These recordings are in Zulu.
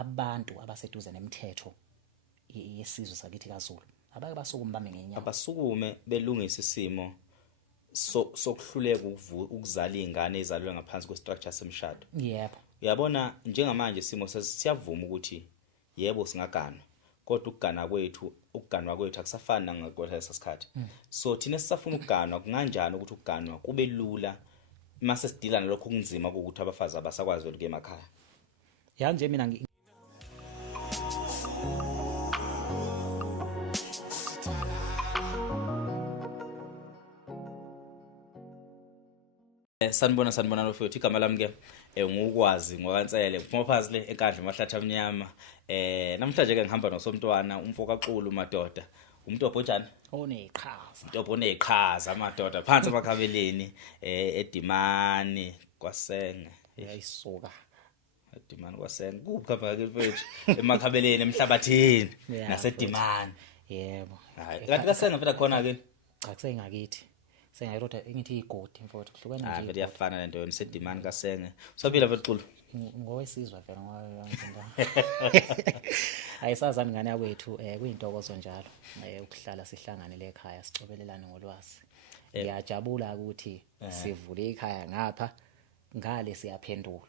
abantu abaseduze nemithetho yesizwe sakithi kaZulu abake basukume bame ngenyawo abasukume belungisa isimo sokuhluleka ukuzala izingane ezalwe ngaphansi kwestructure semshado. yebo Uyabona njengamanje isimo siyavuma ukuthi yebo singaganwa kodwa ukuganwa kwethu akusafani nangakwelesa sikhathi. So thina sisafuna ukuganwa kunganjani ukuthi ukuganwa kube lula mase sidila nalokho kunzima ukuthi abafazi abasakwazi ukuya emakhaya. ya nje mina Sanibona nofethu igama lami ke ngukwazi ngokwantsele kuphuma phansi le enkandla emahlathi amnyama. Namhlanje ke ngihamba nosomntwana umfoka Xulu madoda umntobho njani oneqhaza umntobho oneqhaza madoda phansi emakhabeleni eDimani kwaSenge yayisuka eDimani kwaSenge kuphi khapha ke mfethu emakhabeleni emhlabathini naseDimani. yebo Kanti kaSenge phela khona ke cha kusengakithi sengayiroda ngithi igodi mfowethu kuhlukana nje vele yafana lento yona seDimani kaSenge usaphila mfethu Xulu ngowesizwe vele ngayo yonke indawo ayisazami ngane yakwethu kuyintokozo njalo ukuhlala sihlanganele ekhaya sicobelelane ngolwazi. Ngiyajabula ukuthi sivule ikhaya ngapha ngale siyaphendulwa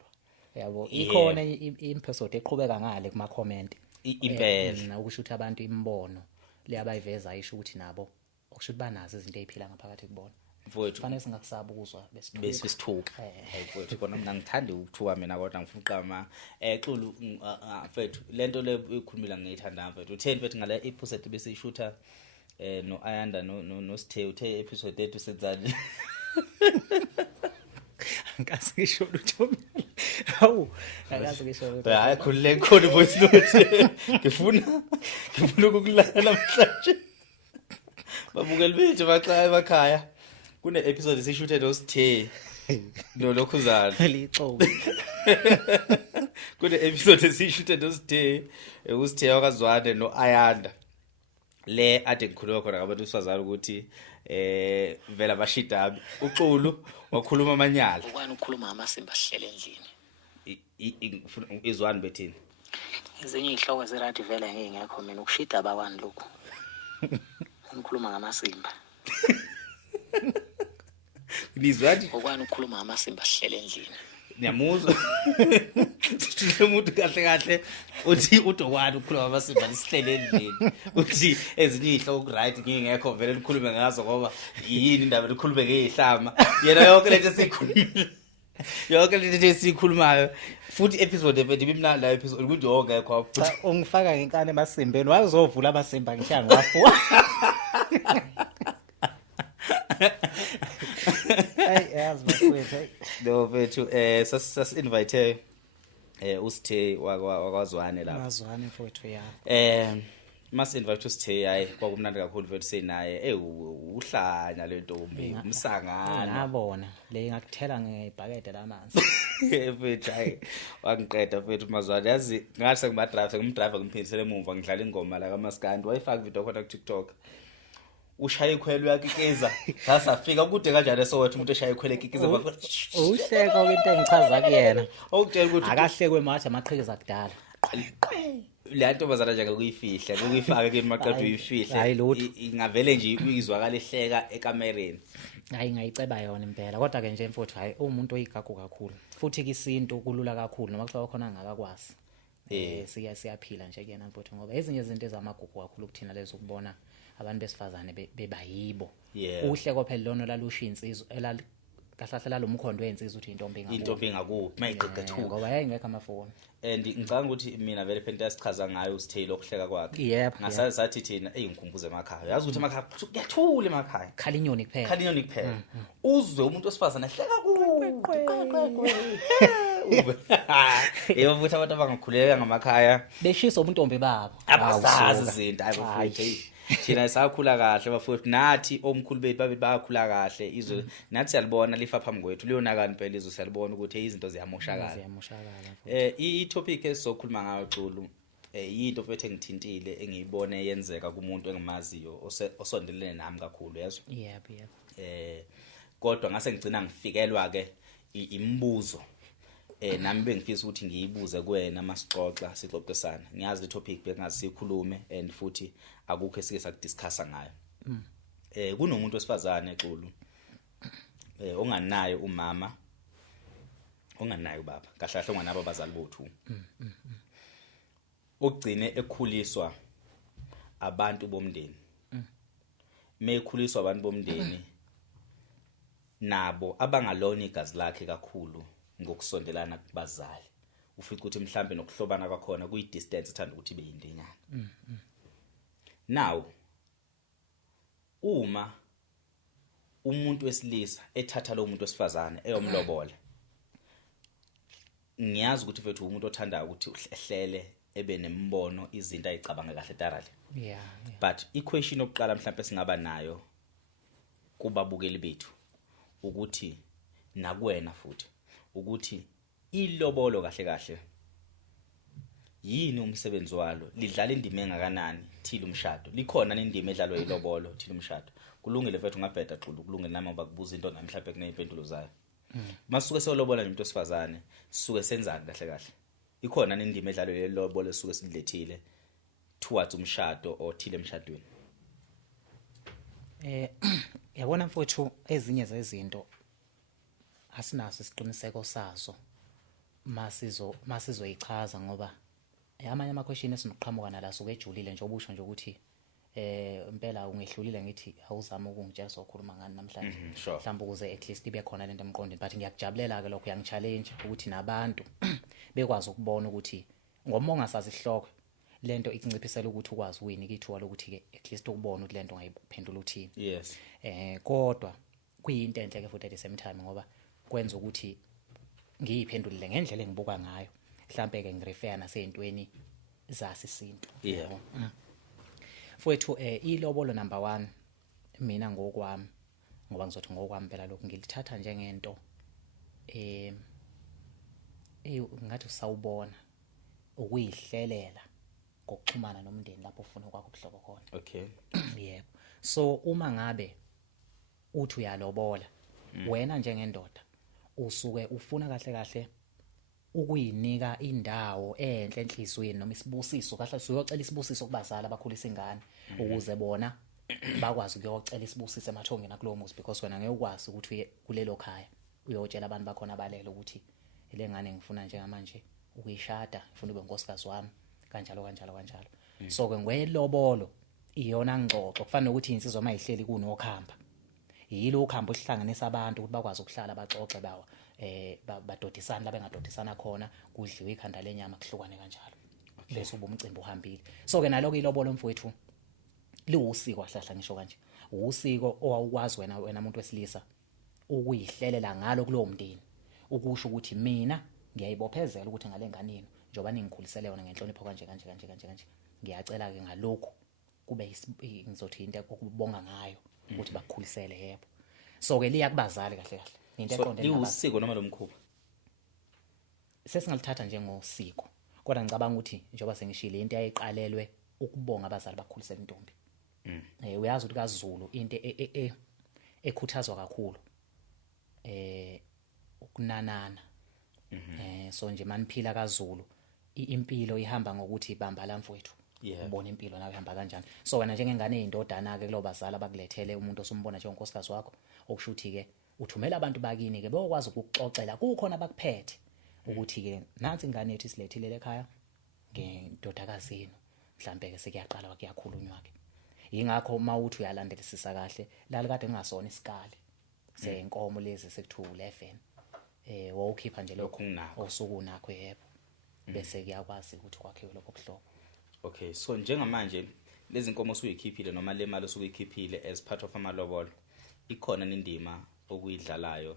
yabo ikhona impersonal eqhubeka ngale kuma comment impela ukusho ukuthi abantu imbono leyabayiveza ayisho ukuthi nabo okusho ukuthi banazo izinto eziphila ngaphakathi kubona mfowethu fanele singakusaba ukuzwa besithuka mfowethu kona mina ngithanda ukuthuka mina kodwa ngifuna uqama Xulu mfowethu lento le ikhulumila ngiyithanda mfowethu utheni mfowethu ngale episode besishutha no Ayanda no Sithe uthe episode ethu senzani ngasisho lutho hawu ngasisho lutho hayi khulile khona voice note ngifuna ukukulala namhlanje babukeli bethu baxaya emakhaya kune episode sishuthe noSithe nolokhuzana licoko kune episode sishuthe noSithe uSithe wakazwane noAyanda le ade ngikhuluma khona ngabantu besifazana ukuthi vela bashidami uXulu wakhuluma amanyala ukwani ukukhuluma amasimba sihlele endlini izwani bethini ezinye ihloko zeradio vele ngeke mina ukushida abakwani lokho ukukhuluma ngamasimba nizwani okwani ukukhuluma ngamasimba sihlele endlini niyamuzwa sithule umuntu kahle uthi udokwani ukukhuluma ngamasimba sihlele endlini uthi ezinye ihloko right ngingekho vele likhulume ngazo ngoba yini indaba likhulume ngezihlama yena yonke lento esikhuluma yonke lento esikhulumayo futhi episode evedi bimna la episode ukuthi ongekho cha ungifaka ngenkane emasimbeni wazovula amasimba ngishaya ngwafu yazi mfowethu no bethu sas invite uSithe wakwazwane lapha mazwane mfowethu ya mas invite uSithe hayi kwakumnandi kakhulu mfowethu senaye uhlanya lentombi umsangana ngabona le ngakuthela ngebhakede lamanzi mfowethu hayi wangiqeda mfowethu mazwane yazi ngathi ngimdriver ngimphindisele emuva ngidlala ingoma la kaMaskandi wayifaka video khona ku TikTok ushaya ikhwelo yakikeza ngasafika kude kanjani sowethu umuntu eshaya ikhwelo yakikeza uhleka into engichaza kuyena okutshela ukuthi akahlekwe mathi amaqhikiza kudala le ntombazana nje ukuyifihla ukuyifaka ke maqedwe uyifihla ingavele nje uyizwakala ehleka ekamereni hayi ngayiceba yona impela kodwa ke nje mfowethu hayi umuntu oyigagu kakhulu futhi kisinto kulula kakhulu noma kuhlwa khona ngakakwazi siyaphila nje kuyena mfowethu ngoba ezinye izinto ezamagugu kakhulu kuthina lezo ukubona abantu besifazane bebayibo uhleko phela lona lalusha insizwa kahlahla lomkhondo wensizwa uthi intombi ingakuphi mayiqeqethuka ngoba yayingekho amafoni and ngicanga ukuthi mina vele phela yasichaza ngayo uSithe lokuhleka kwakhe yebo ngasathi thina ngikhumbuze emakhaya yazi ukuthi emakhaya kuyathula emakhaya khalinyoni kuphela uzwe umuntu osifazana ehleka yebo futhi abantu abangakhuleka ngamakhaya beshisa ubuntombi babo abazazi izinto ayibafuthi thina sakhula kahle bafowethu nathi omkhulu bethu babethi bayakhula kahle izwe nathi siyalibona lifa phambi kwethu liyonakani phela izwe siyalibona ukuthi izinto ziyamoshakala i-topic esizokhuluma ngayo Xulu yinto mfethu engithintile engiyibone yenzeka kumuntu engimaziyo osondelene nami kakhulu yazo yebo kodwa ngase ngicina ngifikelwa ke imibuzo nami bengifisa ukuthi ngiyibuze kuwena sixoxisana ngiyazi le topic bengazi sikhulume and futhi akukho esike sakudiscussa ngayo kunomuntu wesifazane eXulu onganayo umama onganayo ubaba kahle kahle onganabo abazali bothu ogcine ekhuliswa abantu bomndeni mekhuliswa abantu bomndeni nabo abangalona igazi lakhe kakhulu ngokusondelana kubazali ufica ukuthi mhlambe nokuhlobana kwakhona kuyi distance ethanda ukuthi ibe yindinyana now uma umuntu wesilisa ethatha lo muntu wesifazane eyomlobola ngiyazi ukuthi mfethu umuntu othanda ukuthi uhlele ebe nembono izinto ayicabanga kahle tarali but equation yokuqala mhlambe singaba nayo kubabukeli bethu ukuthi nakuwena futhi ukuthi ilobolo kahle kahle yini umsebenzi walo lidlala indima engakanani thila umshado likhona nendima edlalwa ilobolo thila umshado kulungile mfethu ngabheda xulu kulungile nami bakubuza into nami mhlambe kunezimpendulo zayo masuke solobola umuntu osifazane sisuke senzani kahle kahle ikhona nendima edlalwa ilobolo sisuke sidlethile towards umshado othile emshadweni yabona mfowethu ezinye zezinto asinaso isiqiniseko sazo masizoyichaza ngoba amanye ama-question esinoqhamuka nala suke ejulile nje obusho nje ukuthi impela ungehlulile ngithi awuzama ukungitshela sokhuluma ngani namhlanje mhlawumbe ukuze at least ibe khona lento emqondweni but ngiyakujabulela ke lokho yangichallenge ukuthi nabantu bekwazi ukubona ukuthi ngoba ongasazi isihloko lento ikunciphisela ukuthi ukwazi ukuyinika ithuba lokuthi ke at least ukubona ukuthi lento ngayiphendula uthini yes kodwa kuyinto enhle ke futhi at the same time ngoba kwenza ukuthi ngiyiphendulile ngendlela engibuka ngayo mhlambe ke ngirefer nasezintweni zasisinto yebo mfowethu ilobolo number 1 mina ngokwami ngoba ngizothi ngokwami phela lokho ngilithatha njengento ngathi usawubona ukuyihlelela ngokuxhumana nomndeni lapho ufuna ukwakho ubuhlobo khona okay yebo so uma ngabe uthi uyalobola wena njengendoda usuke ufuna kahle kahle ukuyinika indawo enhle enhlizweni noma isibusiso kahle usuyocela isibusiso kubazali abakhulisa ingane ukuze bona bakwazi ukuyocela isibusiso emathongeni akulowo muzi because wena ngeke ukwazi ukuthi uye kulelo khaya uyotshela abantu bakhona balele ukuthi ile ngane ngifuna njengamanje ukuyishada ngifuna ube unkosikazi wami kanjalo so ke ngwelobolo iyona ngxoxo kufanele ukuthi insizwa mayihleli kunokhamba yilo ukhamba uhlanganisa abantu ukuthi bakwazi ukuhlala baxoxe bawa badodisana la bengadodisana khona kudliwe ikhanda lenyama kuhlukane kanjalo bese ubumcimbi uhambile so ke naloko ilobolo mfowethu liwusiko ahlahla ngisho kanje usiko owawukwazi wena umuntu wesilisa ukuyihlelela ngalo kulowo mndeni ukusho ukuthi mina ngiyayibophezela ukuthi ngale ngane yenu njoba ningikhulisele yona ngenhlonipho kanje ngiyacela ke ngalokho kube ngizothi into okubonga ngayo ukuthi bakukhulisele yebo so ke liyakubazali kahle kahle into eqondene liwusiko noma lomkhuba sesingalithatha njengosiko kodwa ngicabanga ukuthi njoba sengishile into yayiqalelwe ukubonga abazali bakukhulisela intombi uyazi ukuthi kaZulu into ekhuthazwa kakhulu ukunanana so nje maniphila kaZulu impilo ihamba ngokuthi bamba la mfowethu ubona impilo nawe ihamba kanjani so wena njengengane eyindodana ke kulo bazali abakulethele umuntu osombona njengonkosikazi wakho okushuthi ke uthumela abantu bakini ke bayokwazi ukuxoxela kukhona abakuphethe ukuthi ke nansi ingane yethu isilethile ekhaya ngendodakazi yenu mhlambe ke sekuyaqala kuyakhulunywa ke ingakho uma uthi uyalandelisisa kahle lali kade ngingasona isikali senkomo lezi sekuthiwa 11 wawukhipha nje lokho osuku nakho yebo bese kuyakwazi ukuthi kwakhiwe lokho kuhlobo okay so njengamanje lezi nkomo osuyikhiphile noma le mali osuyikhiphile as part of amalobolo ikhona nendima okuyidlalayo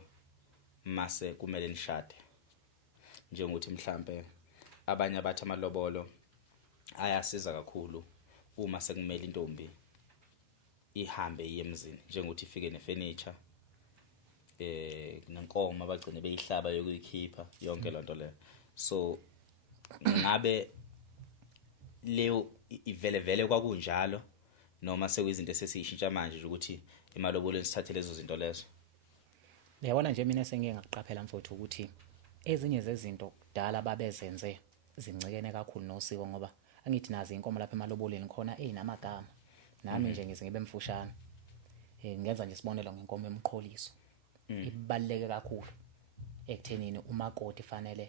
mase kumele nishade njengokuthi mhlambe abanye abathi amalobolo ayasiza kakhulu uma sekumele intombi ihambe yemzini njengokuthi ifike nefurniture nenkomo abagcine beyihlaba yokuyikhipha yonke lonto le so ngabe leyo ivele kwakunjalo noma sekuyizinto esesishintsha manje ukuthi imalobolweni sithathe lezo zinto lezo yabona nje mina sengike ngakuqaphela mfowethu ukuthi ezinye zezinto kudala babezenze zincikene kakhulu nosiko ngoba angithi nazi inkomo lapha emaloboleni khona enamagama nami nje ngize ngibe mfushane ngenza nje isibonelo ngenkomo emqholiso ibaluleke kakhulu ekuthenini umakoti fanele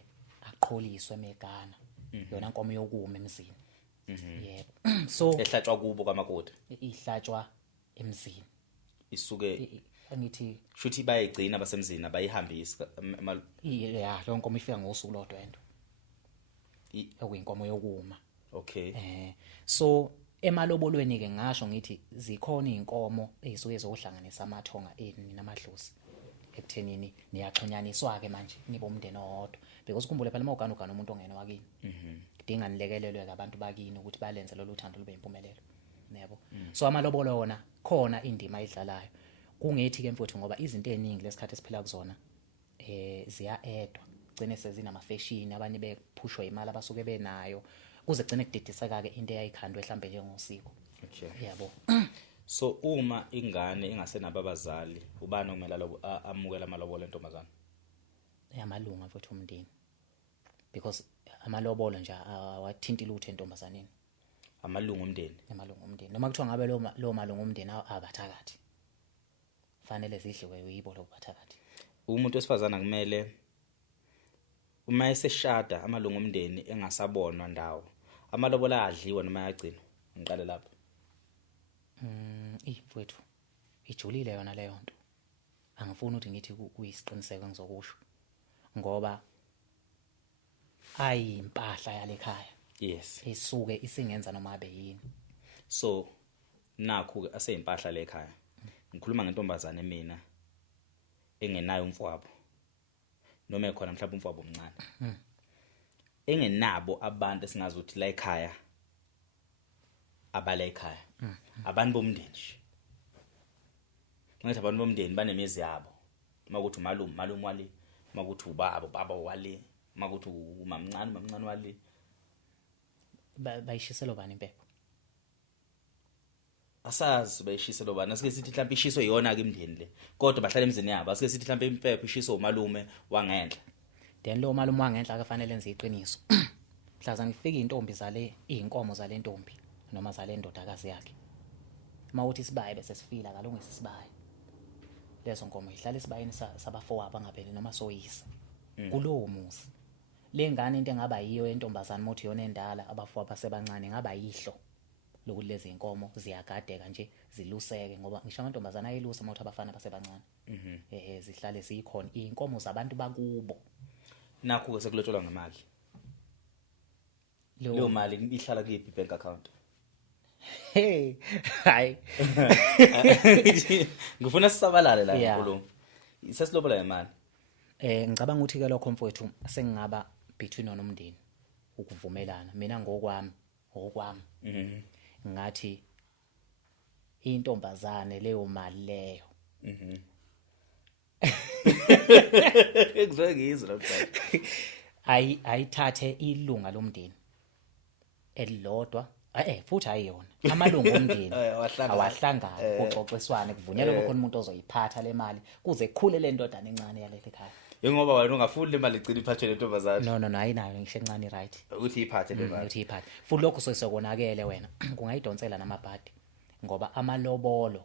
aqholiswe emegana yona inkomo yokuma emzini yebo so ehlatshwa kubo kamakoti ihlatshwa emzini isuke angithi shuthi bayigcina basemzini abayihambisa ya lo nkomo ifika ngosuku lodwendo okuyinkomo yokuma okay so emalobolweni ke ngasho ngithi zikhona inkomo ezisuke zohlanganisa amathonga eni namadlozi ekuthenini niyaxhunyaniswa ke manje nibe umndeni owodwa because ukhumbule phela mawugana umuntu ongena wakini kudinga nilekelelwe abantu bakini ukuthi balenze lolu thando lube impumelelo yebo so amalobolo wona khona indima ayidlalayo kungethi ke mfowethu ngoba izinto eziningi lesikhathi esiphila kuzona ziya-edwa gcine sezinama fashion abanye bephushwa imali abasuke benayo kuze gcine kudidiseka ke into eyayikhandwe mhlambe njengosiko yebo so uma ingane ingasenabo abazali ubani okumele amukela amalobolo entombazana yamalunga mfowethu umndeni because amalobolo nje awathinti lutho entombazaneni amalunga omndeni noma kuthiwa ngabe lo malunga omndeni abathakathi fanele zidliwe yibo lo bathakathi umuntu wesifazana kumele uma eseshada amalunga omndeni engasabonwa ndawo amalobola adliwa noma yagcina ngiqale lapho mfowethu ijulile yona leyo nto angifuni ukuthi ngithi kuyisiqiniseko ngizokusho ngoba ayimpahla yalekhaya yes isuke isingenza noma abe yini so nakho ke aseyimpahla lekhaya ngikhuluma ngentombazane mina engenayo umfowabo noma ekhona mhlawumbe umfowabo omncane engenabo abantu esingazi ukuthi la ekhaya abala ekhaya abantu bomndeni nje ngathi abantu bomndeni banemizi yabo makuthi umalume wali makuthi baba wali makuthi umamncane wali bayishiselo bani impepho asazi bayishiselo bani asike sithi mhlawumbe ishiso iyona ke imndeni le kodwa bahlala emzini yabo asike sithi mhlawumbe impepho ishiso umalume wangenhla then lo malume wangenhla ke fanele enze iqiniso mhlaza ngifika intombi zale izinkomo zale ntombi noma zale ndodakazi yakhe mawuthi isibaye bese sifila kalungisa isibaye leso nkomo ihlala isibayeni sabafowabo ngapheli noma soyisa kulowo muzi lengane into engaba yiyo entombazana mothi yona endala abafowabo basebancane ngaba yihlo lokuthi lezi inkomo ziyagadeka nje ziluseke ngoba ngisho amantombazana ayilusa mothi abafana basebancane zihlale zikhona inkomo zabantu bakubo nakho ke sekulotsholwa ngemali leyo mali ihlala kuyiphi bank account hey hayi ngifuna sisabalale la inkulumo isesilobola imali ngicabanga ukuthi ke lokho mfowethu sengingaba between nomndeni ukuvumelana mina ngokwami ngathi intombazane leyo mali leyo ngizwe ngizwe lapho ayithathe ilunga lomndeni elilodwa futhi ayiyona amalungu omndeni awahlangana kuxoxiswane kuvunyelwe khona umuntu ozoyiphatha le mali kuze kukhule le ndodana encane yaleli ekhaya ngoba wena ungafuni le mali igcina iphathwe le ntombazana no ayinayo ngisho encane right ukuthi iphathe le mali ukuthi iphathe futhi lokho sosekonakele wena kungayidonsela namabhadi ngoba amalobolo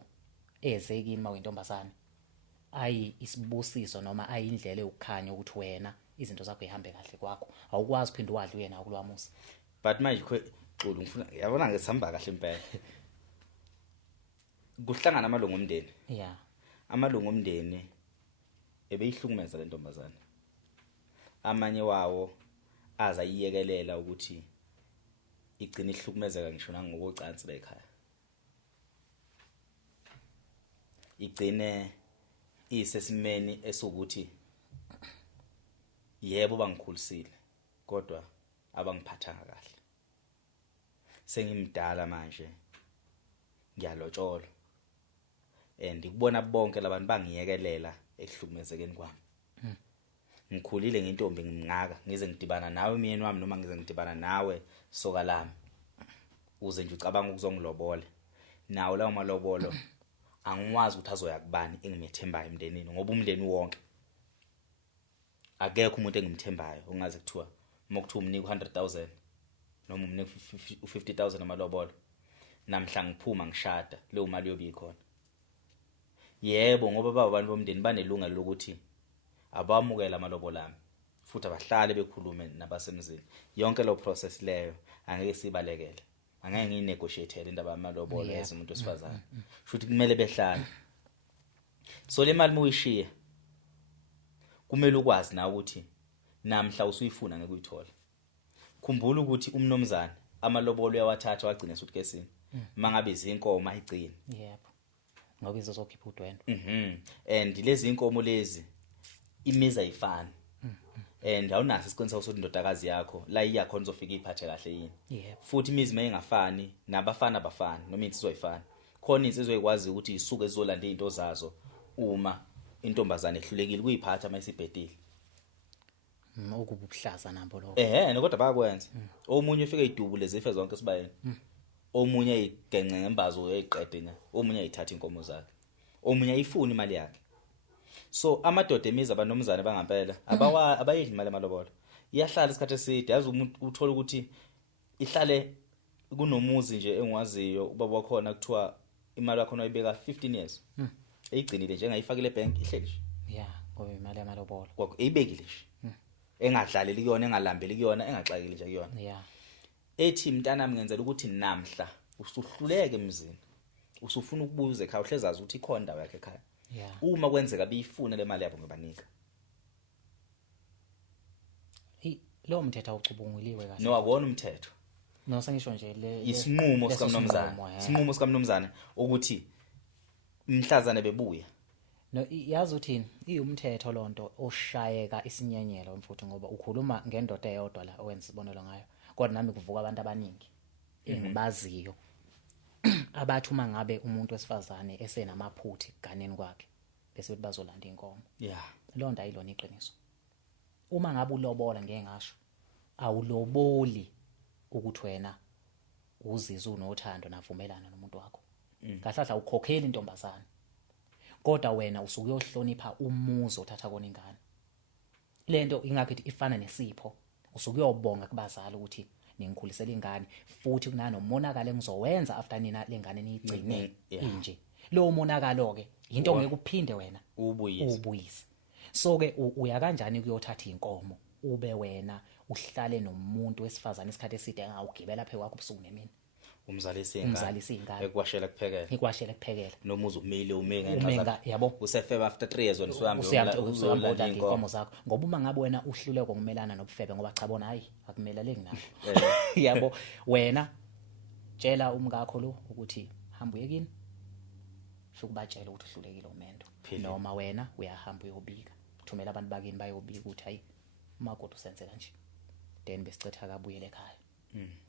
ezekini mawintombazana ayi isibusiso noma ayindlela yokukhanya ukuthi wena izinto zakho zihambe kahle kwakho awukwazi uphinda wadle yena kulwamusa but manje xulu ngifuna yabona ngesihamba kahle impela kuhlangana amalungu omndeni amalungu omndeni ebeyihlukumeza le ntombazana amanye wawo azayiyekelela ukuthi igcina ihlukumezeka ngisho nangokucansi la ekhaya igcine isesimeni esukuthi yebo bangikhulisile kodwa abangiphathanga kahle sengimdala manje ngiyalotshola ndikubona bonke labantu bangiyekelela ehlukumezekeni kwami ngikhulile ngentombi ngimngaka ngize ngidibana nawe myeni wami noma ngize ngidibana nawe soka lami uze nje ucabanga ukuzongilobole nawo lawo malobolo angikwazi ukuthi azoya kubani engimethembayo emndenini ngoba umndeni wonke akekho umuntu engimthembayo ongaze kuthiwa mokuthiwa umnika 100,000 noma umnika 50,000 amalobolo namhla ngiphuma ngishada leyo mali yobi ikhona. Yebo, ngoba baba abantu bomndeni banelungelo lokuthi abamukela amalobolo ami futhi abahlale bekhulume nabasemzini. Yonke lo process leyo angeke sibalekele. Angeke nginegotiate indaba yamalobolo umuntu wesifazane. Futhi kumele behlale. So le mali muyishiya kumele ukwazi na ukuthi namhla usuyifuna ngeke uyithola. Khumbula ukuthi umnomzana amalobolo uyawathatha wagcina suitcase mangabe izinkomo ayigcina. Yebo. Ngoba izozokhipha udwendo. And lezi inkomo lezi imiza ayifani. And awunaso isiqiniseko sokuthi indodakazi yakho la iyakhona uzofika iphathe kahle yini. Futhi imizi mayingafani nabafana abafani noma insizwa ayifani. Khona insizwa ekwazi ukuthi isuke ezolanda izinto zazo uma intombazane ehlulekile kuyiphatha mayisibhedile. Okubuhlaza nabo lokho. Kodwa bayakwenza. Omunye ufika idubule zife zonke sibayeni. Omunye ayigengce ngembazo eyiqede nya. Omunye ayithatha inkomo zakhe. Omunye ayifuni imali yakhe. So amadoda emiza abanomzane bangampela abayidli imali amalobolo. Iyahlala isikhathi eside yazi umuntu uthola ukuthi ihlale kunomuzi nje engwaziyo ubaba wakhona kuthiwa imali yakho oyibeka 15 years. Eyigcinile nje engayifakile ebank ihleli nje. Yeah, ngoba imali yamalobolo. Kwakho eyibekile nje. Engadlaleli kuyona, engalambeli kuyona, engaxakeli nje kuyona. Yeah. Ethi mntanami ngenzela ukuthi namhla usuhluleke emzini. Usufuna ukubuza ekhaya uhlezazi ukuthi ikhona indawo yakhe ekhaya. Yeah. Uma kwenzeka beyifuna le mali yabo ngibanika. Lo mthetho awucubunguliwe kahle. No akona umthetho. No sengisho nje le isinqumo sikaMnomzana. Isinqumo sikaMnomzana ukuthi mhlazane bebuya. No yazi uthini iyumthetho lonto oshayeka isinyenyelo mfuthu ngoba ukhuluma ngendoda eyodwa la owenza isibonelo ngayo. Kodwa nami kuvuka abantu abaningi engibaziyo abathi uma ngabe umuntu wesifazane esenamaphutha ganeni kwakhe bese bethi bazolanda inkomo. Yeah. Lonto ayilona iqiniso. Uma ngabe ulobola ngeke ngasho awuloboli ukuthi wena uzizwe unothando navumelana nomuntu wakho. Kahlahla ukhokhela intombazane. Kodwa wena usuke uyohlonipha umuzi othatha kona ingane. Lento ingakithi ifana nesipho. Usuke uyobonga kubazali ukuthi ningikhulisela ingane futhi kunanomonakalo engizowenza after nina lengane niyigcine inje. Lo monakalo ke into ngeke uphinde wena ubuyise. So ke uya kanjani kuyothatha inkomo ube wena uhlale nomuntu wesifazane isikhathi eside engawugibela phe kwakho ubusuku nemini. Umzalisi ingane ekwashela kuphekela nomuzi umile umenga yabo usefebe after 3 years wena usuyahamba inkomo zakho ngoba uma ngabe wena uhluleke ngokumelana nobufebe ngoba cha bona hayi akumeleleki nabo yabo wena tshela umkakho lo ukuthi hamba uyekini sokubatshela ukuthi uhlulekile umendo noma wena uyahamba uyobika uthumela abantu bakini bayobika ukuthi hayi umakoti usenze kanje then besicetha kabuyele ekhaya.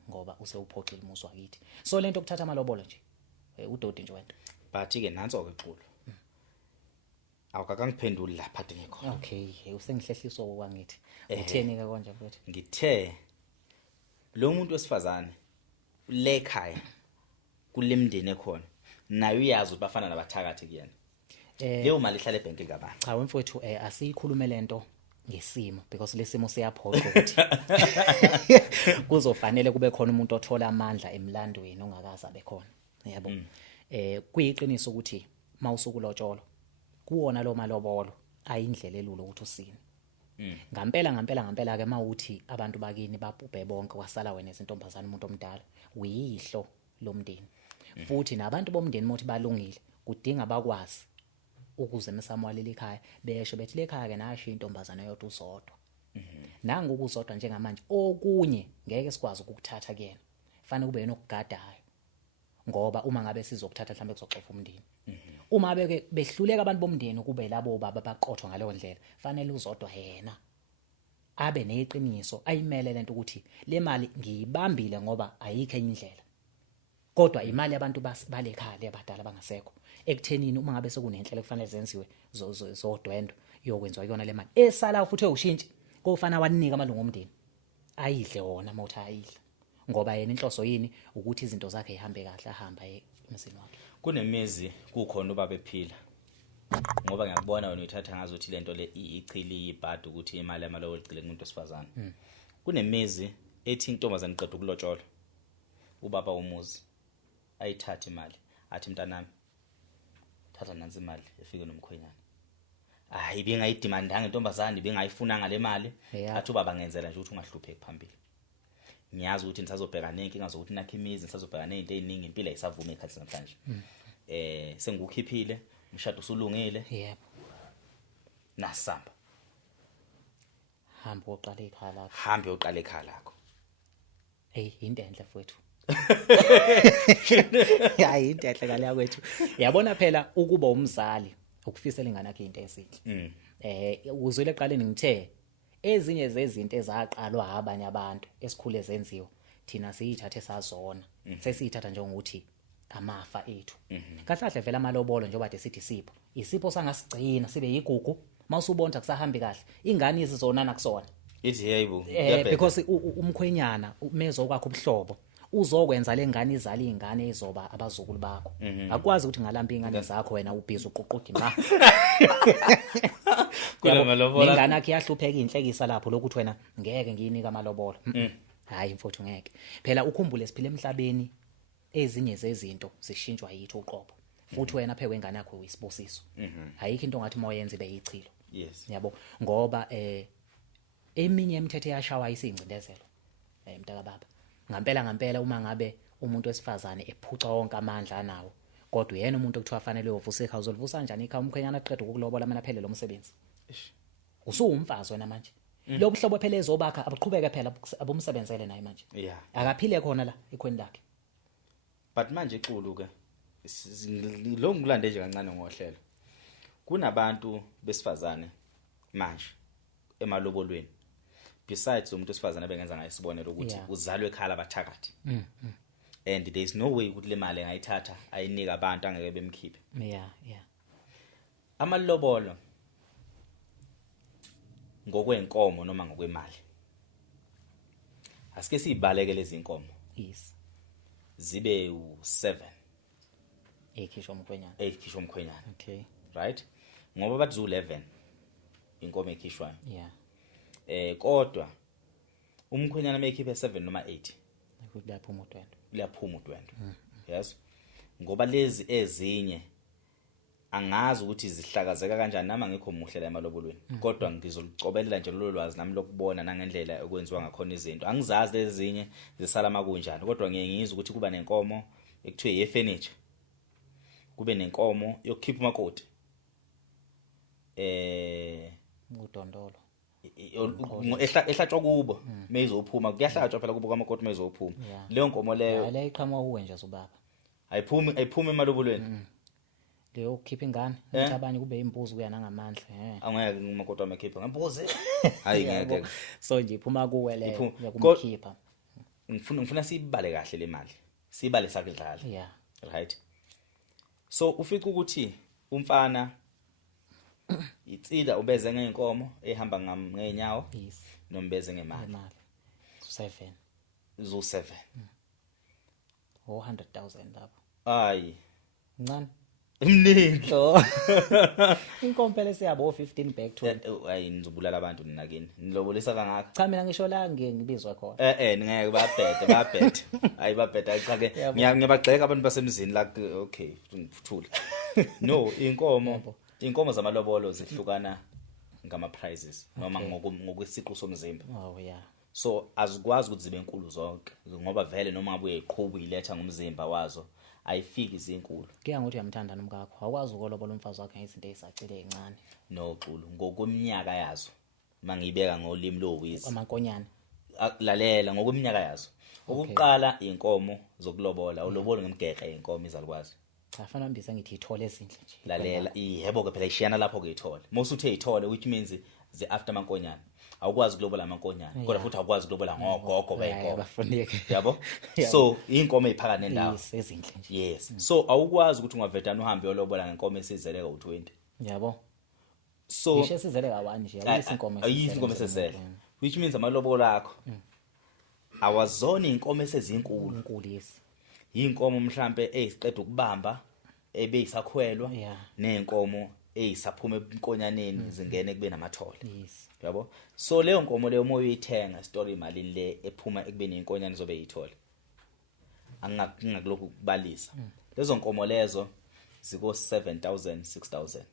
Ngoba usewuphoxile umuzi wakithi. So lento ukuthatha amalobolo nje udodi nje wena. But ke nanso ke xulu. Awukakangiphenduli lapha ngekho. Okay, usengihlehliso okwangithi. Utheni ke konje mfethu? Ngithe lo muntu wesifazane le ekhaya kulemndeni ekhona nayo uyazi ukuthi bafana nabathakathi kuyena. Leyo mali ihlala ebank ngabani? Cha mfethu asiyikhulume lento ngesimo because lesimo siyaphoqa ukuthi kuzofanele kube khona umuntu othola amandla emlandweni ongakaza bekhona yabo. Kuyiqiniso ukuthi mawusukulotsholo kuwona lo malobolo ayindlela elula ukuthi usine. Ngampela ke mawuthi abantu bakini babhubhe bonke wasala wena izintombazana umuntu omdala uyihlo lomndeni. Futhi nabantu bomndeni mothi balungile kudinga bakwazi ukuze mesamwalile ekhaya besho bethi lekhaya ke nasho intombazana yodwa usodwa. Nangu ukuzodwa njengamanje okunye ngeke sikwazi ukukuthatha kuyena. Fanele kube yena okugadayo. Ngoba uma ngabe sizokuthatha mhlambe kuzoxoxa umndeni. Uma beke behluleka abantu bomndeni kube labo baba baqothwa ngaleyo ndlela. Fanele uzodwa yena abe neqiniso ayimele lento ukuthi le mali ngiyibambile ngoba ayikho enye indlela. Kodwa imali yabantu balekhaya lebadala bangasekho. Ekuthenini uma ngabe sekunenhlelo kufanele zenziwe zodwendo yokwenziwa yona le mali esala futhi uyishintshi kofana wanika amalungu omndeni ayidle wona mawuthi ayidla ngoba yena inhloso yini ukuthi izinto zakhe zihambe kahle ahamba emzini wakhe. Kunemizi kukhona ubaba ephila ngoba ngiyakubona wena uyithatha ngazothi lento le ichili ibhadi ukuthi imali yamalobolo igcile kumuntu wesifazane. Kunemizi ethi intombazane iqeda ukulotshola ubaba umuzi ayithathe imali athi mntanami thatha nansi imali efike nomkhwenyana. Hayi bengayidimandanga intombazane bengayifunanga le mali athi ubaba ngenzela nje ukuthi ungahlupheki phambili. Ngiyazi ukuthi nisazobhekana nenkinga zokuthi nakhe imizi nisazobhekana nezinto eziningi impilo ayisavumi ekhathi namhlanje. Sengukhiphile umshado usulungile. Yebo. Nasamba. Hamba uqala ekhaya lakho. Hambe uqala ekhaya lakho. Hey into enhle mfowethu. Hayi into enhle ngale yakwethu. Yabona phela ukuba umzali ukufisela ingane yakhe into esihle. Uzwile eqaleni ngithe ezinye zezinto ezaqalwa abanye abantu esikhule zenziwa thina siyithathe sazona sesiyithatha njengokuthi amafa ethu. Kahlahle vela amalobolo njengoba kade sithi sipho isipho sangasigcina sibe yigugu mawusubonda kusahambi kahle ingane izizona nakusona. Ithi hayibo because umkhwenyana umezo kwakho ubuhlobo uzokwenza lengane izali ingane izoba abazukulu bakho. Akwazi ukuthi ngalamba ingane zakho wena ubhizi uququda ma. Kunamalobolo ingane yakhe yahlupheka inhlekisa lapho lokuthi wena ngeke ngiyinika amalobolo. Hayi mfowethu ngeke. Phela ukhumbule siphila emhlabeni ezinye zezinto zishintshwa yithi uqobo. Futhi wena phe wengane yakho uyisibusiso. Ayikho into ngathi mayenze ibe yichilo. Yes. Yabo ngoba eminye imithetho yashawa isingcindezelo. Mntaka baba. Ngampela uma ngabe umuntu wesifazane ephuca wonke amandla anawo kodwa yena umuntu okuthiwa fanele uyovusa ekhaya uzolivusa kanjani ekhaya umkhwenyana aqeda ukulobola mina phela lo msebenzi. Usuwumfazi wena manje. Lo buhlobo phela ezobakha abuqhubeke phela abumsebenzele naye manje. Akaphile khona la ekhweni lakhe. But manje ixulu ke lo ngilande nje kancane ngohlelo. Kunabantu besifazane manje emalobolweni. Besides umuntu wesifazane bengenza ngaye isibonelo ukuthi uzalwe ekhaya labathakathi. And there is no way ukuthi le mali ngayithatha ayinika abantu angeke bemkhiphe. Amalobolo ngokwenkomo noma ngokwemali. Asike sibaleke lezi inkomo. Yes. Zibe u7 ekhishwa umkhwenyana. Ekhishwa umkhwenyana. Okay. Right? Ngoba bathi u11 inkomo ekhishwayo. Kodwa umkhwenyana mekhiphe 7 noma 8 kuyaphuma u20. Liyaphuma u20. Yes. Ngoba lezi ezinye angazi ukuthi zihlakazeka kanjani nama ngekho muhle la emalobolweni. Kodwa ngizolicobelela nje lo lwazi nami lokubona nangendlela okwenziwa ngakhona izinto. Angizazi lezi zinye zisala makunjani kodwa ngiyengizwa ukuthi kuba nenkomo ekuthiwe yefurniture. Kube nenkomo yokukhipha umakoti. Udondolo. Ehlatshwa kubo mezophuma kuyahlatshwa phela kubo kwamakoti mezophuma leyo nkomo leyo la iqhamuka kuwe nje sobaba ayiphumi emalobolweni leyo ukhipha ingane abanye kube imbuzi kuya nangamandla angeke umakoti wamakhipha ngembuzi hayi ngeke so nje iphuma kuwe leyo yakumkhipha ngifuna sibale kahle le mali sibale sakudlala right so ufica ukuthi umfana itsida ubeze ngeenkomo ehamba ngenyawo nombeze ngemali 7 100,000 lapho hayi ncane mningi inkomo phela siyabo 15 back to hayi nizobulala abantu ninakini nilobolisa kangaka cha mina ngisho la ngibizwa khona ngeke babhede hayi babhede aqake ngiyabagxeka abantu basemzini la okay ngikuthula no inkomo zamalobolo zihlukana ngama prizes noma ngokwesiqu somzimba. So azikwazi ukuthi zibe enkulu zonke ngoba vele noma ngabe uyiqhubu iletha ngomzimba wazo ayifiki izinkulu. Kuya ngokuthi uyamthanda nomkakho awukwazi ukolobola umfazi wakhe ngezinto ezisacile ezincane. No xulu ngokweminyaka yazo mangiyibeka ngolimi lowizi. Amankonyana. Lalela ngokweminyaka yazo. Ukuqala inkomo zokulobola ulobola ngemgeqe inkomo izalukwazi. Cha fanele mbise ngithi ithole ezinhle nje. Lalela yebo ke phela ishiyana lapho ke ithole. Mosuthe ithole which means the after mankonyana. Awukwazi ukulobola amankonyana kodwa futhi awukwazi ukulobola ngogogo bayinkomo. Yabo? So inkomo eziphakane nendawo. Ezinhle nje. Yes. So awukwazi ukuthi ungavedana uhambe uyolobola ngenkomo esizeleka u20. Yabo? So ngisho esizeleka 1 nje ayisinkomo esizele. Which means amalobolo akho awazona inkomo esezinkulu. Inkulu yesi. Inkomo mhlambe eziqeda ukubamba ebeyisakhwelwa nenkomo eyisaphuma ebunkonyaneni zingene kube namathole yes yabo so leyo nkomo leyo moyo uyithenga story imali le ephuma ekubeni inkonyane zobe yithole angakulokhu kubalisa lezo nkomo lezo ziko 7,000 6,000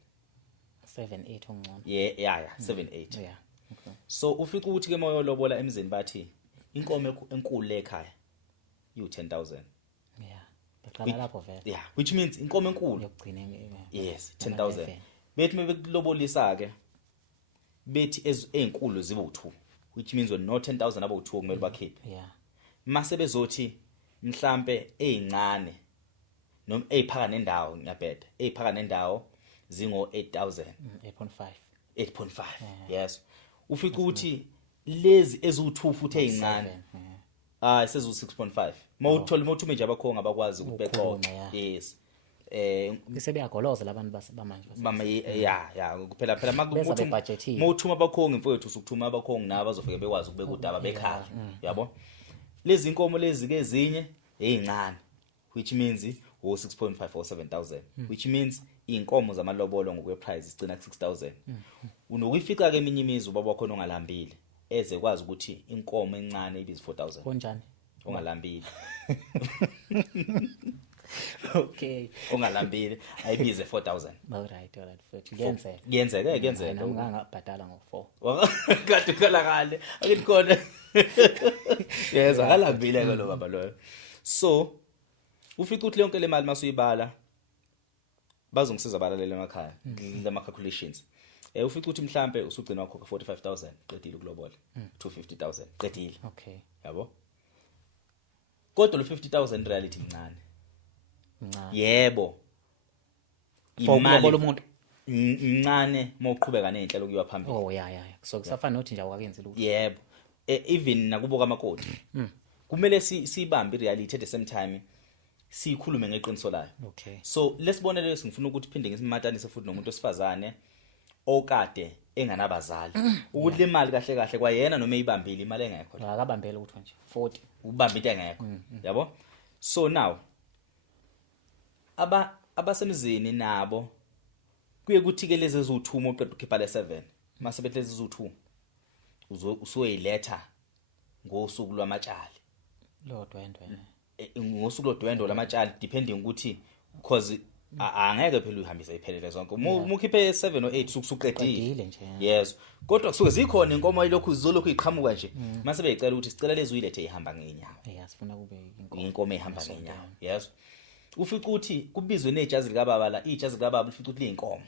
7-8 ongcono yeah 7-8 yeah okay so ufika ukuthi ke moyo lobola emzini bathi inkomo enkulu lekhaya you10,000 yeah baqala lapho vele yeah which means inkomo enkulu yokugcina yes 10,000 bethi mebekulobolisa ke bethi ezinkulu zibe u2 which means when no 10,000 abo u2 kumele bakhiphe yeah mase bezothi mhlambe ezincane noma eziphaka nendawo ngiyabheda eziphaka nendawo zingo 8,000 8.5 yes ufika ukuthi lezi ezu2 futhi ezincane sezu 6.5 mawuthola mawuthume nje abakhonga abakwazi ukubeqoqa yes sebeyagoloza labantu bamanje mama yeah kuphela mawuthuma abakhonga mfowethu usukuthuma abakhonga nabo bazofike bekwazi ukubeka udaba bekhaya yabo lezi inkomo lezi ke ezinye ezincane which means o 6.5 or 7,000 which means inkomo zamalobolo ngokwe price igcina ku 6,000 unokuyifica ke eminye imizi ubaba wakho ongalambile eze kwazi ukuthi inkomo encane ibiza 4,000 konjani ongalambile okay ongalambile ayibize 4,000 alright futhi kuyenzeka kuyenzeka nami ngabhadala ngo4 kade kale akithi khona yes akalambile ke lo baba loyo so ufica ukuthi lonke le mali masuyibala bazongisiza abalaleli emakhaya ngama calculations ufica ukuthi mhlambe usugcina wakho 45,000 qedile ukulobola 250,000 qedile okay yabo kodwa lo 50,000 reality incane yebo imali umuntu incane mawuqhubeka nenhlelo kuyiwa phambili oh yeah so kusafana nothi nje awukakenzi lutho yebo even nakubo kamakoti kumele sibambe reality at the same time sikhulume ngeqiniso layo okay so lesibonelo singifuna ukuthi phinde ngisimatanise futhi nomuntu osifazane okade enganabazali ukuthi le mali kahle kahle kwayena noma eyibambile imali engekho akabambele ukuthi nje 40 ubamba into engekho yabo so now abasemzini nabo kuye kuthi ke lezi ezu2 oqeda ukhipha le 7 mase behlezi ezu2 usoyiletha ngosuku lwamatshali lodwendwe ngosuku lodwendo lamatshali depending ukuthi because angeke phela uyihambise iphelele zonke umukhiphe 7 or 8 sukuqedile nje yes kodwa kusuke zikhona inkomo ayilokhu izolokhu iqhamuka nje mase beyicela ukuthi sicela lezi uyilethe ihamba ngenyawo sifuna kube inkomo ehamba ngenyawo yes ufica ukuthi kubizwe nejazi lika baba la ijazi lika baba ufica ukuthi leinkomo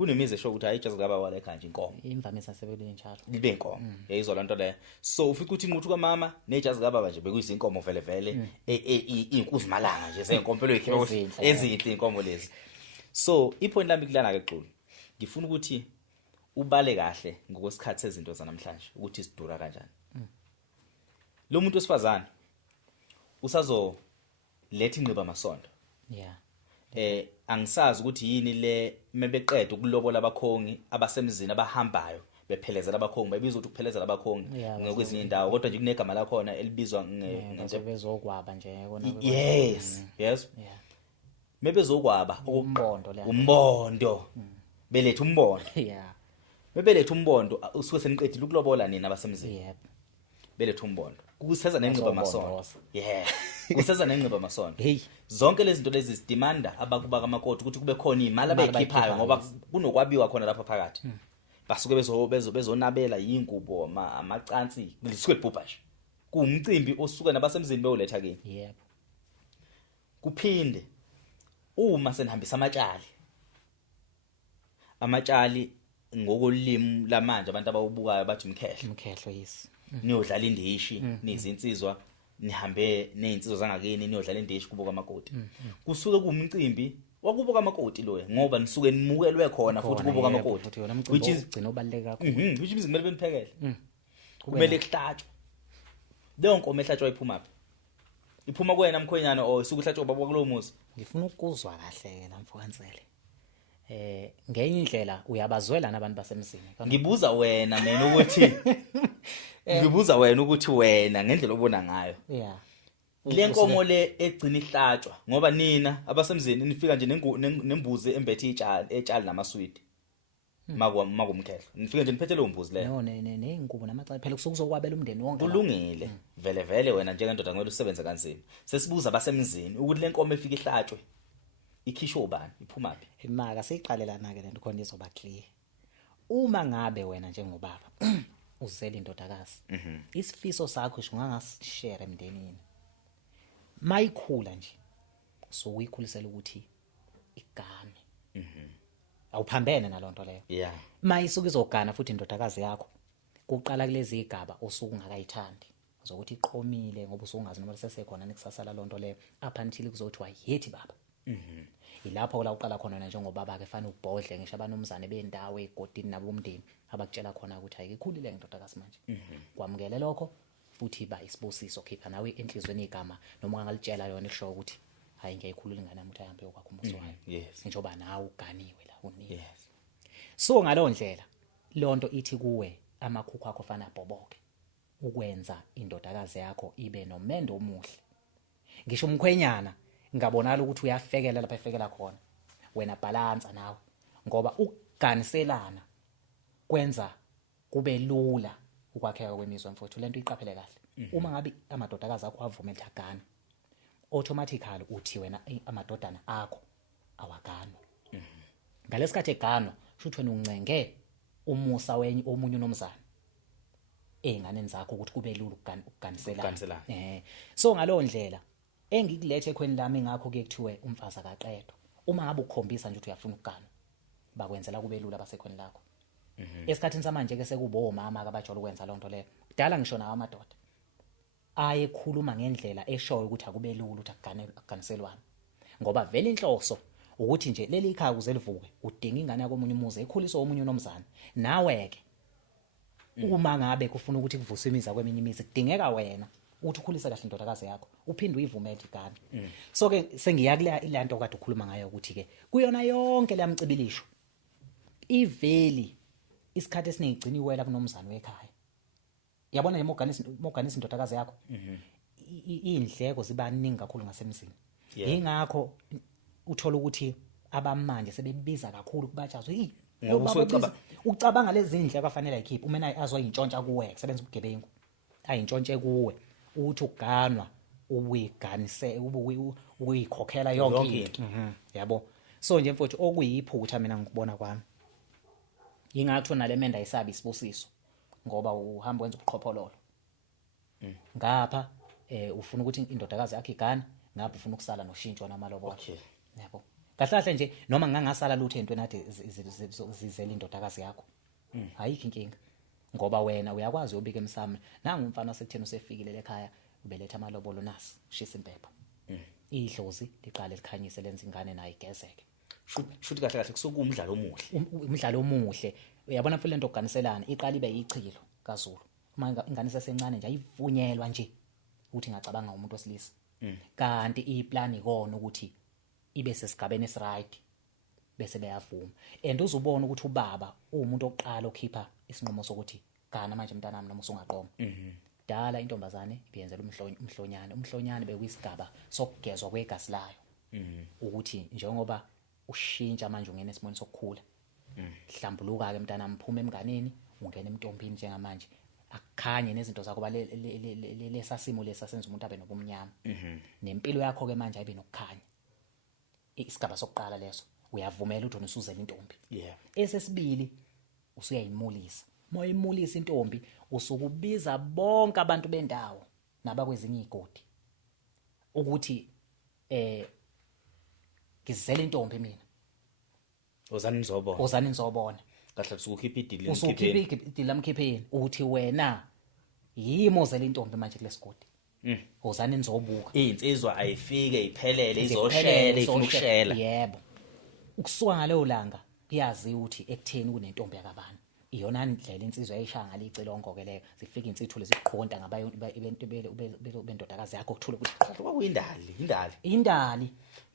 kunemize esho ukuthi hayi ijazi lika baba la ekhaya nje inkomo imvamisa sebele njalo libe inkomo yayizwa lanto le so ufica ukuthi inquthu kamama nejazi lika baba nje bekuyizinkomo vele inkuzi malanga nje zeenkompelo ezinhle inkomo lezi so ipoint lami kulana ke xulu ngifuna ukuthi ubale kahle ngokwesikhathi sezinto zanamhlanje ukuthi sidura kanjani lo muntu osifazana usazo lethi inqiba masonto yeah angisazi ukuthi yini le mebeqeda ukulobola abakhongi abasemzini abahambayo bephelezela abakhongi bayibiza ukuthi ukuphelezela abakhongi ngekwezinye indawo kodwa nje kunegama la khona elibizwa ngento bezokwaba nje kona yes yeah mebezokwaba umbondo beletha umbondo yeah bebeletha umbondo usuke seniqedile ukulobola nina abasemzini yep beletha umbondo kuseza nenqiba masonto yeah kuseza nenqiba masonto hey zonke lezi zinto lezi zidemanda abakuba kamakoti ukuthi kube khona imali abayikhiphayo ngoba kunokwabiwa khona lapha phakathi basuke bezonabela yingubo amacansi lisuke libhubha nje kuumcimbi osuka nabasemzini beyoletha kini yep kuphinde uma senihambisa amatshali ngokolimi lamanje abantu abawubukayo bathi umkhehlo yes niyodlala indishi nizinsizwa nihambe nezinsizwa zangakini niyodlala indishi kubo kamakoti kusuke kuumcimbi wakubo kamakoti loye ngoba nisuke nimukelwe khona futhi kubo kamakoti which is gcina obaleka kakhulu which is kumele beniphekele kumele kuhlatshwe leyo nkomo ehlatshwa iphuma iphuma kuwena mkhwenyana o sukuhlatshwa baba kulowo muzi ngifuna ukuzwa kahle la mfokansele ngenye indlela uyabazwela nabantu basemzini ngibuza wena mina ukuthi wena ngendlela obona ngayo yeah lenkomo le egcina ihlatshwa ngoba nina abasemzini nifika nje nembuzi embethe etshali namaswidi makumkhehlo nifika nje niphethe lo mbuzi le no neinkubo namacala phela kuzokwabela umndeni wonke kulungile vele wena njengendoda ngeke usebenze kanzima sesibuza abasemzini ukuthi lenkomo efika ihlatshwe ikhishwe ubani iphumaphi imaka siyiqalelana ke lento khona izoba clear uma ngabe wena njengobaba uzela indodakazi isifiso sakho ungangashare emndenini mayikhula nje so uyikhulisela ukuthi igane awuphambene nalonto leyo yeah mayisuka izogana futhi indodakazi yakho kuqala kulezi igaba osuku ungakayithandi zokuthi iqomile ngoba usungazi noma sesekhona nekusasala lonto leyo up until kuzothiwa yethi baba ilapho la uqala khona njengobaba ke fana ubhodle ngisho abanomzane bendawo egodini nabomndeni abakutshela khona ukuthi ayikhulile indodakazi manje kwamukele lokho futhi ba isibusiso khipha nawe enhlizweni igama noma ungalitshela yona isho ukuthi hayi ngiyayikhulula ingane yami uthayambe yokwakho umuzi wayo yes njengoba nawe uganiwe la unini yes so ngalondlela lonto ithi kuwe amakhukhu akho fana abhoboke ukwenza indodakazi yakho ibe nomendo omuhle ngisho umkhwenyana ngabonala ukuthi uyafekela lapha efekela khona wena balance nawe ngoba ukuganiselana kwenza kube lula ukwakheka kwemizwa mfowethu lento iqaphele kahle uma ngabe amadodakazi akho avumela agana automatically uthi wena amadodana akho awaganwa ngalesikhathi eganwa shuthi wena uncenge umusa wenye omunye unomzana einganeni zakho ukuthi kube lula ukuganiselana so ngalo ndlela engikulethe khweni lami ngakho ke kuthiwe umfazi akaqedwa uma ngabe ukukhombisa nje ukuthi uyafuna ukugana bakwenzela kube lula basekhweni lakho esikhathini samanje ke sekubo omama abajwayele ukwenza lonto leyo kudala ngisho nawo amadoda ayekhuluma ngendlela eshoyo ukuthi akube lula ukuthi akuganiselwane ngoba vele inhloso ukuthi nje leli ikhaya kuze livuke udinga ingane yakho omunye umuzi ekhuliswa omunye unomzana nawe ke uma ngabe kufuna ukuthi kuvuse imiza kweminye imizi kudingeka wena uthi ukhulise kahle indodakazi yakho uphinde uyivumele igane so ke sengiyakulea ilanto kade ukhuluma ngayo ukuthi ke kuyona yonke lamcibilisho iveli isikhathi esinegcini wela kunomzana wekhaya yabona nje moganisa indodakazi yakho indleko ziba ningi kakhulu ngasemzini ingakho uthola ukuthi abamanje sebebiza kakhulu kubajazwe ucabanga lezi indleko afanele ayikhiphe umena azwa intshontsha kuwe kusebenza ubugebengu ayintshontshe kuwe uthi uganwa ubuyiganise ubuyikhokhela yonke into yabo so nje mfowethu okuyiphutha mina ngikubona kwami ingathi nale menda ayisabi isibusiso ngoba uhamba wenza ubuqhophololo ngapha ufuna ukuthi indodakazi yakhe igane ngapha ufuna ukusala noshintsho namalobolo yabo kahlahle nje noma ngangasala lutho entweni ade zizela indodakazi yakho ayikho inkinga ngoba wena uyakwazi ubika emsamo nanga umfana wasekuthena usefikile lekhaya ubeletha amalobolo nasi shisa impepho idlozi liqale likhanyise lenza ingane nayo igezeke shuthi kahle kahle kusokumdlalo omuhle umdlalo omuhle uyabona futhi lento oganiselana iqala ibe yichilo kaZulu uma ingane isesencane nje ayivunyelwa nje ukuthi ngacabanga umuntu wesilisa kanti iplan ikona ukuthi ibe sesigabeni esiright bese beyavuma and uzubona ukuthi ubaba umuntu oqala okhipha isinqumo sokuthi kana manje mntanami noma usungaqoma dala intombazane ibiyenzela umhlonyane bekuyisigaba sokugezwa kwegasi layo ukuthi njengoba ushintsha manje ungena esimweni sokukhula hlambuluka ke mntanami phuma emnganeni ungena emntombini njengamanje akukhanye nezinto zakho lesasimo lesasenza umuntu abe nobumnyama nempilo yakho ke manje ayibe nokukhanya isigaba sokuqala leso uyavumela ukuthi unisuzela intombi esesibili usuyayimulisa moyimulisa intombi usukubiza bonke abantu bendawo nabakwezinye igodi ukuthi ngizela intombi mina ozani nizobona kahle usukhipha idili lamkhipheni uthi wena yimo zela intombi manje kulesigodi ozani nizobuka insizwa ayifike iphelele izoshela ifuna ukushela yebo ukusuka ngaleyo langa kuyazi ukuthi ekutheni kunentombi yakabani iyona ndlela insizwa eyishaya ngalicilongo ke leyo zifika insithu leziqhonta ngabayo bendodakazi yakho kuthula ukuthi kwakuyindali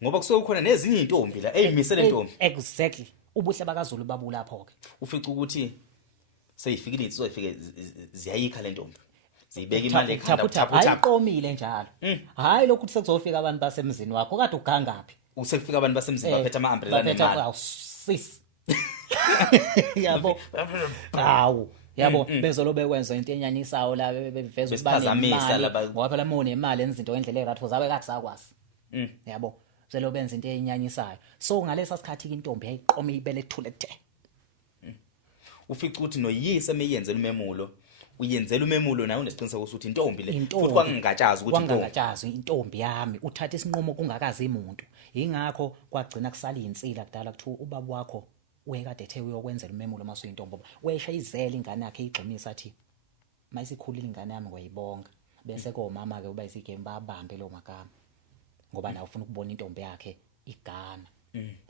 ngoba kusuke khona nezinye intombi la eyimisele intombi exactly ubuhle bakaZulu babu lapho ke ufica ukuthi seyifikile insizwa ifike ziyayikha le ntombi zibeka imali ekhanda uthapha ayiqomile njalo hayi lokhu sekuzofika abantu basemzini wakho kade ugangaphi usekufika abantu basemzini baphethe ama-umbrella nemali awusisi yabo hawu yabo bezolo bekwenza into enyanyisayo la beveza besiphazamisa laba ngoba phela mone imali enzinto ngendlela eratho zabe kakusakwazi yabo selo benza into enyanyisayo so ngalesa sikhathi intombi yayiqoma ibele ethule the ufica ukuthi noyise meyenzela umemulo uyenzela umemulo naye unesiqiniseko ukuthi intombi le futhi kwangingatshazi ukuthi intombi yami uthatha isinqumo kungakazi imuntu ingakho kwagcina kusala insila kudala kuthiwa ubaba wakho uyekade ethe uyokwenzela umemulo mase uyintombi wesha izela ingane yakhe igxumisa athi mayisikhulile ingane yami ngoyibonga bese komama ke uba isigame babambe lo magama ngoba nawe ufuna ukubona intombi yakhe igama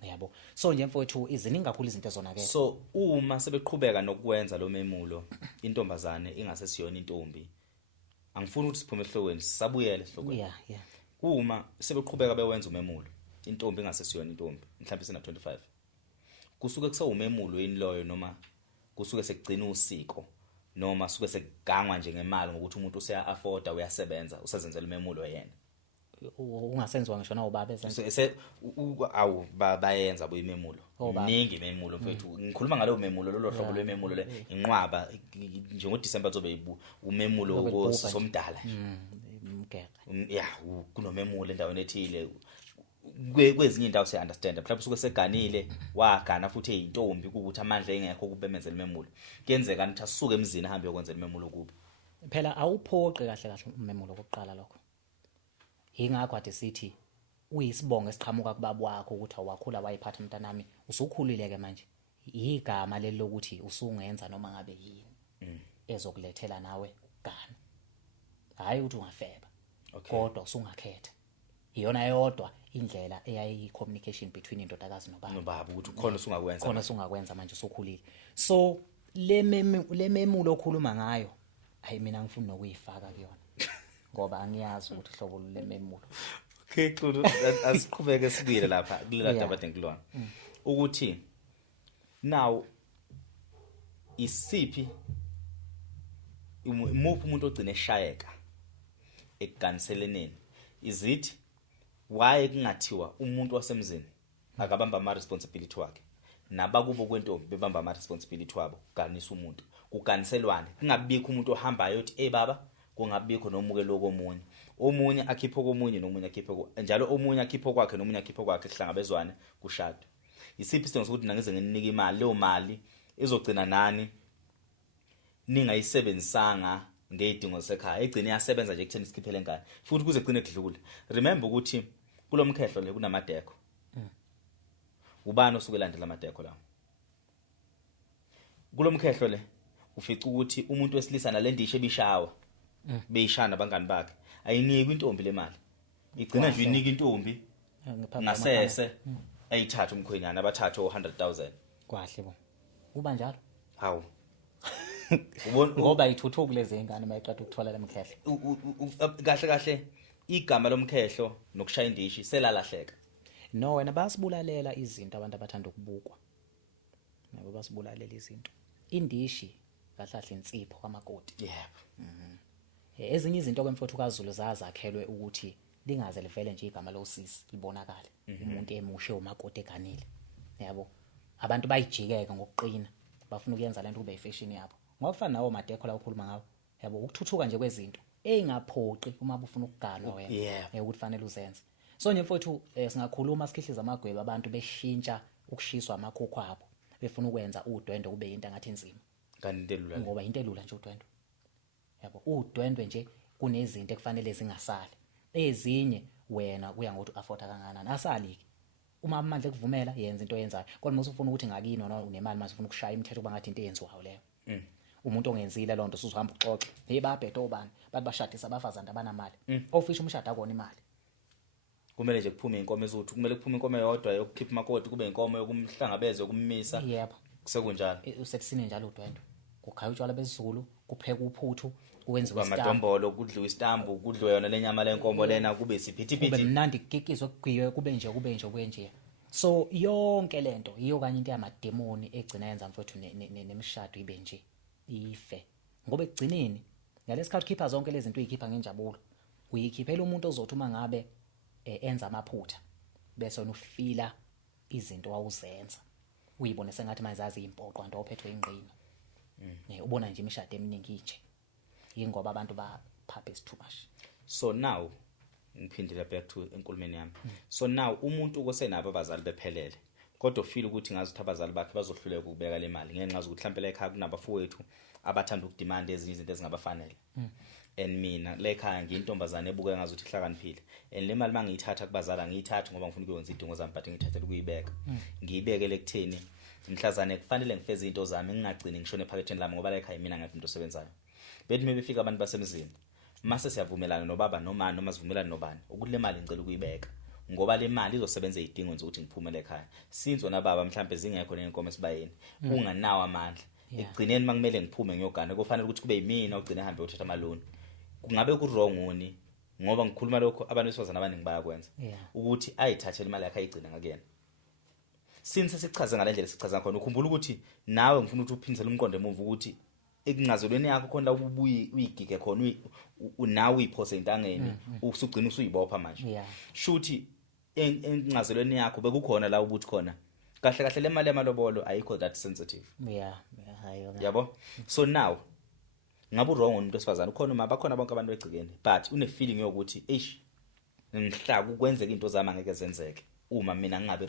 yabo so nje mfowethu iziningi kakhulu izinto ezonakele so uma sebeqhubeka nokwenza lo memulo intombazane ingasesiyona intombi angifuni ukuthi siphume ehlokweni sisabuyele ehlokweni yeah uma sebeqhubeka bewenza umemulo intombi ingasesiyona intombi mhlawumbe sina 25 kusuke kusewumemulo yini loyo noma kusuke sekugcina usiko noma suke sekugangwa nje ngemali ngokuthi umuntu useya afforda uyasebenza usazenzela umemulo yena ungasenziwa ngisho nawo baba awu bayenza boyimemulo ningi imemulo mfethu ngikhuluma ngalo memulo lo hlobo lwememulo le inqwaba nje ngoDisemba zobe umemulo wosomdala umgeke yeah kunomemulo endaweni ethile kwezinye indawo siya understand mhlawumbe suke seganile wagana futhi eyintombi ukuthi amandla engekho kubemenzela imemulo kuyenzeka ukuthi asuke emzini ahambe yokwenzela imemulo kubo phela awuphoqe kahle umemulo kokuqala lokho ingakho ade sithi uyisibongo esiqhamuka kubaba wakho ukuthi awakhula wayiphatha umntanami usukhulile ke manje igama leli lokuthi usungenza noma ngabe yini ezokulethela nawe ukugana hayi ukuthi ungafeba kodwa usungakhetha iyona yodwa indlela eyayi communication between indodakazi nobaba ukuthi khona usungakwenza manje usukhulile so le memulo okhuluma ngayo hayi mina ngifuna nokuyifaka kuyona ngoba angiyazi ukuthi hlobo lememulo okay Xulu asiqhubeke sibuyele lapha kulela daba denkulwana ukuthi now isiphi umuphi umuntu ogcina eshayeka ekuganiseleneni izithi why kungathiwa umuntu wasemzini akabamba ama responsibility wakhe nabakubo kwentombi bebamba ama responsibility wabo kuganisa umuntu kuganiselwane kungabikho umuntu ohambayo uthi baba kungabikho nomukelo komunye akhipho komunye nomunye akhipho njalo omunye akhipho kwakhe nomunye akhipho kwakhe kuhlangabezwane kushado isiphi isidingo sokuthi nangize nginika imali leyo mali izogcina nani ningayisebenzisanga ngedingo sekhaya egcine yasebenza nje ekutheni sikhiphele ngane futhi kuze kugcine kudlula remember ukuthi kulomkhehlo le kunamadeko ubani osuke landela amadeko lawo kulomkhehlo le ufica ukuthi umuntu wesilisa nalendishe ebishawa beyishana bangani bakhe ayiniki intombi le mali igcina nje inika intombi ngasese ayithatha umkhwenyana abathatha 100,000 kwahle bo uba njalo hawu ubona ngoba ithuthuku lezi ingane mayiqeda ukuthola lemkhehlo kahle igama lomkhehlo nokushaya indishi selalahleka no wena basibulalela izinto abantu abathanda ukubukwa nabo basibulalela izinto indishi kahlahle insipho kwamakoti yebo ezinye izinto kwemfuthu kaZulu zazakhelwe ukuthi lingaze livele nje igama losisi libonakala umuntu emushe umakoti eganile yabo abantu bayijikeke ngokuqina bafuna ukuyenza lento kube ifashion yabo ngokufana nawo madeko la ukhuluma ngawo yabo ukuthuthuka nje kwezinto engaphoqi uma ufuna ukuganwa wena ukuthi fanele uzenze so nje mfowethu singakhuluma sikhihliza amagweba abantu beshintsha ukushiswa amakhokho abo befuna ukwenza udwendwe kube into ngathi inzima kanti into elula ngoba into elula nje udwendwe yabo udwendwe nje kunezinto ekufanele zingasali ezinye wena kuya ngokuthi afford kangakanani asalike uma amandla ekuvumela yenza into oyenzayo kodwa mase ufuna ukuthi ngakini noma unemali mase ufuna ukushaya imithetho kuba ngathi into eyenziwayo leyo umuntu ongenzile lonto usuzohamba uxoxe hey babhedo obani bathi bashadisa abafazana abanamali ofisha umshado akona imali kumele nje kuphume inkomo ezuthi kumele kuphume inkomo eyodwa yokukhipha makoti kube inkomo yokumhlangabeza yokummisa yebo kusekunjalo usekusini njalo udwendwe kukhaya utshwala bezulu kupheka uphuthu kwenziwe amadombolo kudliwa istambu kudliwa yona lenyama lenkomo lena kube siphithiphithi kube mnandi kikizwe kugwiwe kube nje so yonke lento iyo kanye into yamademoni egcina yenza mfowethu nemishado ibe nje ife ngoba ekugcineni ngalesikhathi ukhipha zonke lezi zinto uyikhipha ngenjabulo uyikhiphela umuntu ozothi uma ngabe enza amaphutha bese wena ufila izinto wawuzenza uyibone sengathi mayizazi impoqo kanti ophethwe ingqino ubona nje imishado eminingi nje yingoba abantu ba purpose too much. So now ngiphindile back to enkulumeni yami. So now umuntu kosenabo abazali bephelele kodwa ufeel ukuthi ngazi ukuthi abazali bakhe bazohluleka ukubeka le mali ngenxa ukuthi mhlawumbe la ekhaya kunabafowethu abathanda ukudemand ezinye izinto ezingabafanele. And mina la ekhaya ngiyintombazane ebuka ngazi ukuthi ihlakaniphile and le mali mangiyithatha kubazala ngiyithatha ngoba ngifuna ukwenza idingo zami but ngithathela ukuyibeka ngiyibekele ekutheni mhlazane kufanele ngifeze into zami ngingagcini ngishone ephaketheni lami ngoba la ekhaya mina ngathi into osebenzayo. Bethi mebefika abantu basemzini mase siyavumelana nobaba noma sivumelana nobani ukuthi le mali ngicela ukuyibeka ngoba le mali izosebenza izidingo nje ukuthi ngiphumele ekhaya since wona baba mhlambe zingekho nenkomo esibayeni unganawo amandla ekugcineni makumele ngiphume ngiyogana kufanele ukuthi kube yimina ogcina ehambe uthatha amaloni kungabe ku wrong ngoni ngoba ngikhuluma lokho abantu besifazana abaningi bayakwenza ukuthi ayithathele imali yakhe ayigcina ngakuyena since sichaze ngalendlela sichaza khona ukhumbula ukuthi nawe ngifuna ukuthi uphindisele umqondo emuva ukuthi ekungazelweni yakho khona ubuyi uyigige khona unawe uyiphose intangeni usugcina usuyibopha manje shuthi engazelweni yakho bekukhona la ukuthi khona kahle kahle le mali yamalobolo ayikho that sensitive yabo. So now ngabe wrong umuntu esifazana ukhona uma bakhona bonke abantu begcikene but une feeling yokuthi ngihlaka ukwenzeka into zami angeke zenzeke uma mina ngingabe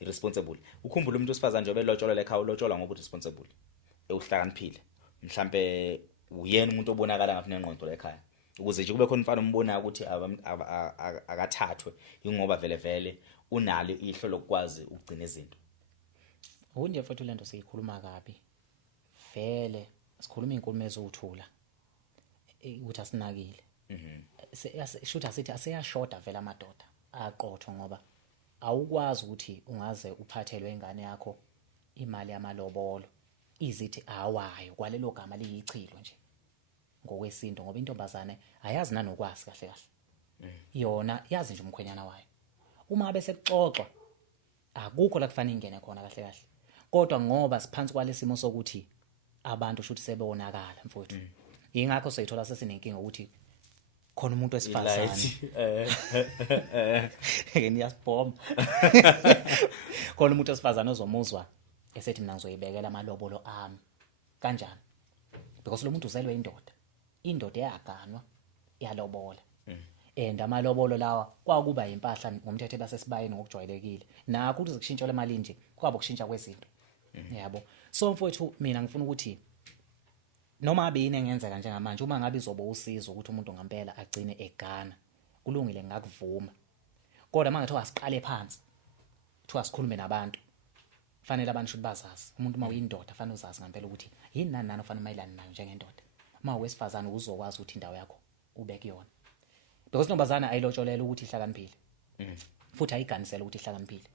irresponsible. Ukhumbula umuntu osifazana nje belotsholwa lekhaya ulotsholwa ngoba responsible uhlakaniphile mhlambe uyena umuntu obonakala ngathi nenqondo lekhaya ukuze nje kube khona umfana umbona ukuthi akathathwe ingoba vele unalo ihlo lokwazi ukugcina izinto. Unje futhi lento siyikhuluma kabi vele sikhuluma inkulumo ezothula ukuthi asinakile shouldn't asithi aseyashoda vele amadoda aqotho ngoba awukwazi ukuthi ungaze uphathelwe ingane yakho imali yamalobolo izithi awayo kwalelo gama liyichilo nje ngokwesinto ngoba intombazane ayazi nanokwazi kahle kahle yona yazi nje umkhwenyana wayo uma bese kuxoxwa akukho la kufanele ingene khona kahle kahle kodwa ngoba siphansi kwalesimo sokuthi abantu shuthi sebewonakala mfowethu ingakho sayithola sesinenkinga ukuthi khona umuntu wesifazane ngiyasibhoma khona umuntu wesifazane ozomuzwa esethi mina ngizoyibekela amalobolo ami kanjani because lo muntu uzelwe indoda eyaganwa yalobola and amalobolo lawa kwakuba impahla ngomthetho basesibayeni ngokujwayelekile nakho ukuthi kushintsha le mali nje kwabo kushintsha kwezinto yabo. So mfowethu mina ngifuna ukuthi noma abe yini engenzeka njengamanje uma ngabe izoba usizo ukuthi umuntu ngempela agcine egana kulungile ngakuvuma kodwa mangathi asiqale phansi kuthiwa sikhulume nabantu fanele abantu should bazazi umuntu uma uyindoda fanele uzazi ngempela ukuthi yini nani ofanele mayilana nayo njengendoda uma wesifazane uzokwazi ukuthi indawo yakho ubeke yona because intombazana ayilotsholela ukuthi ihlakaniphile futhi ayiganisela ukuthi ihlakaniphile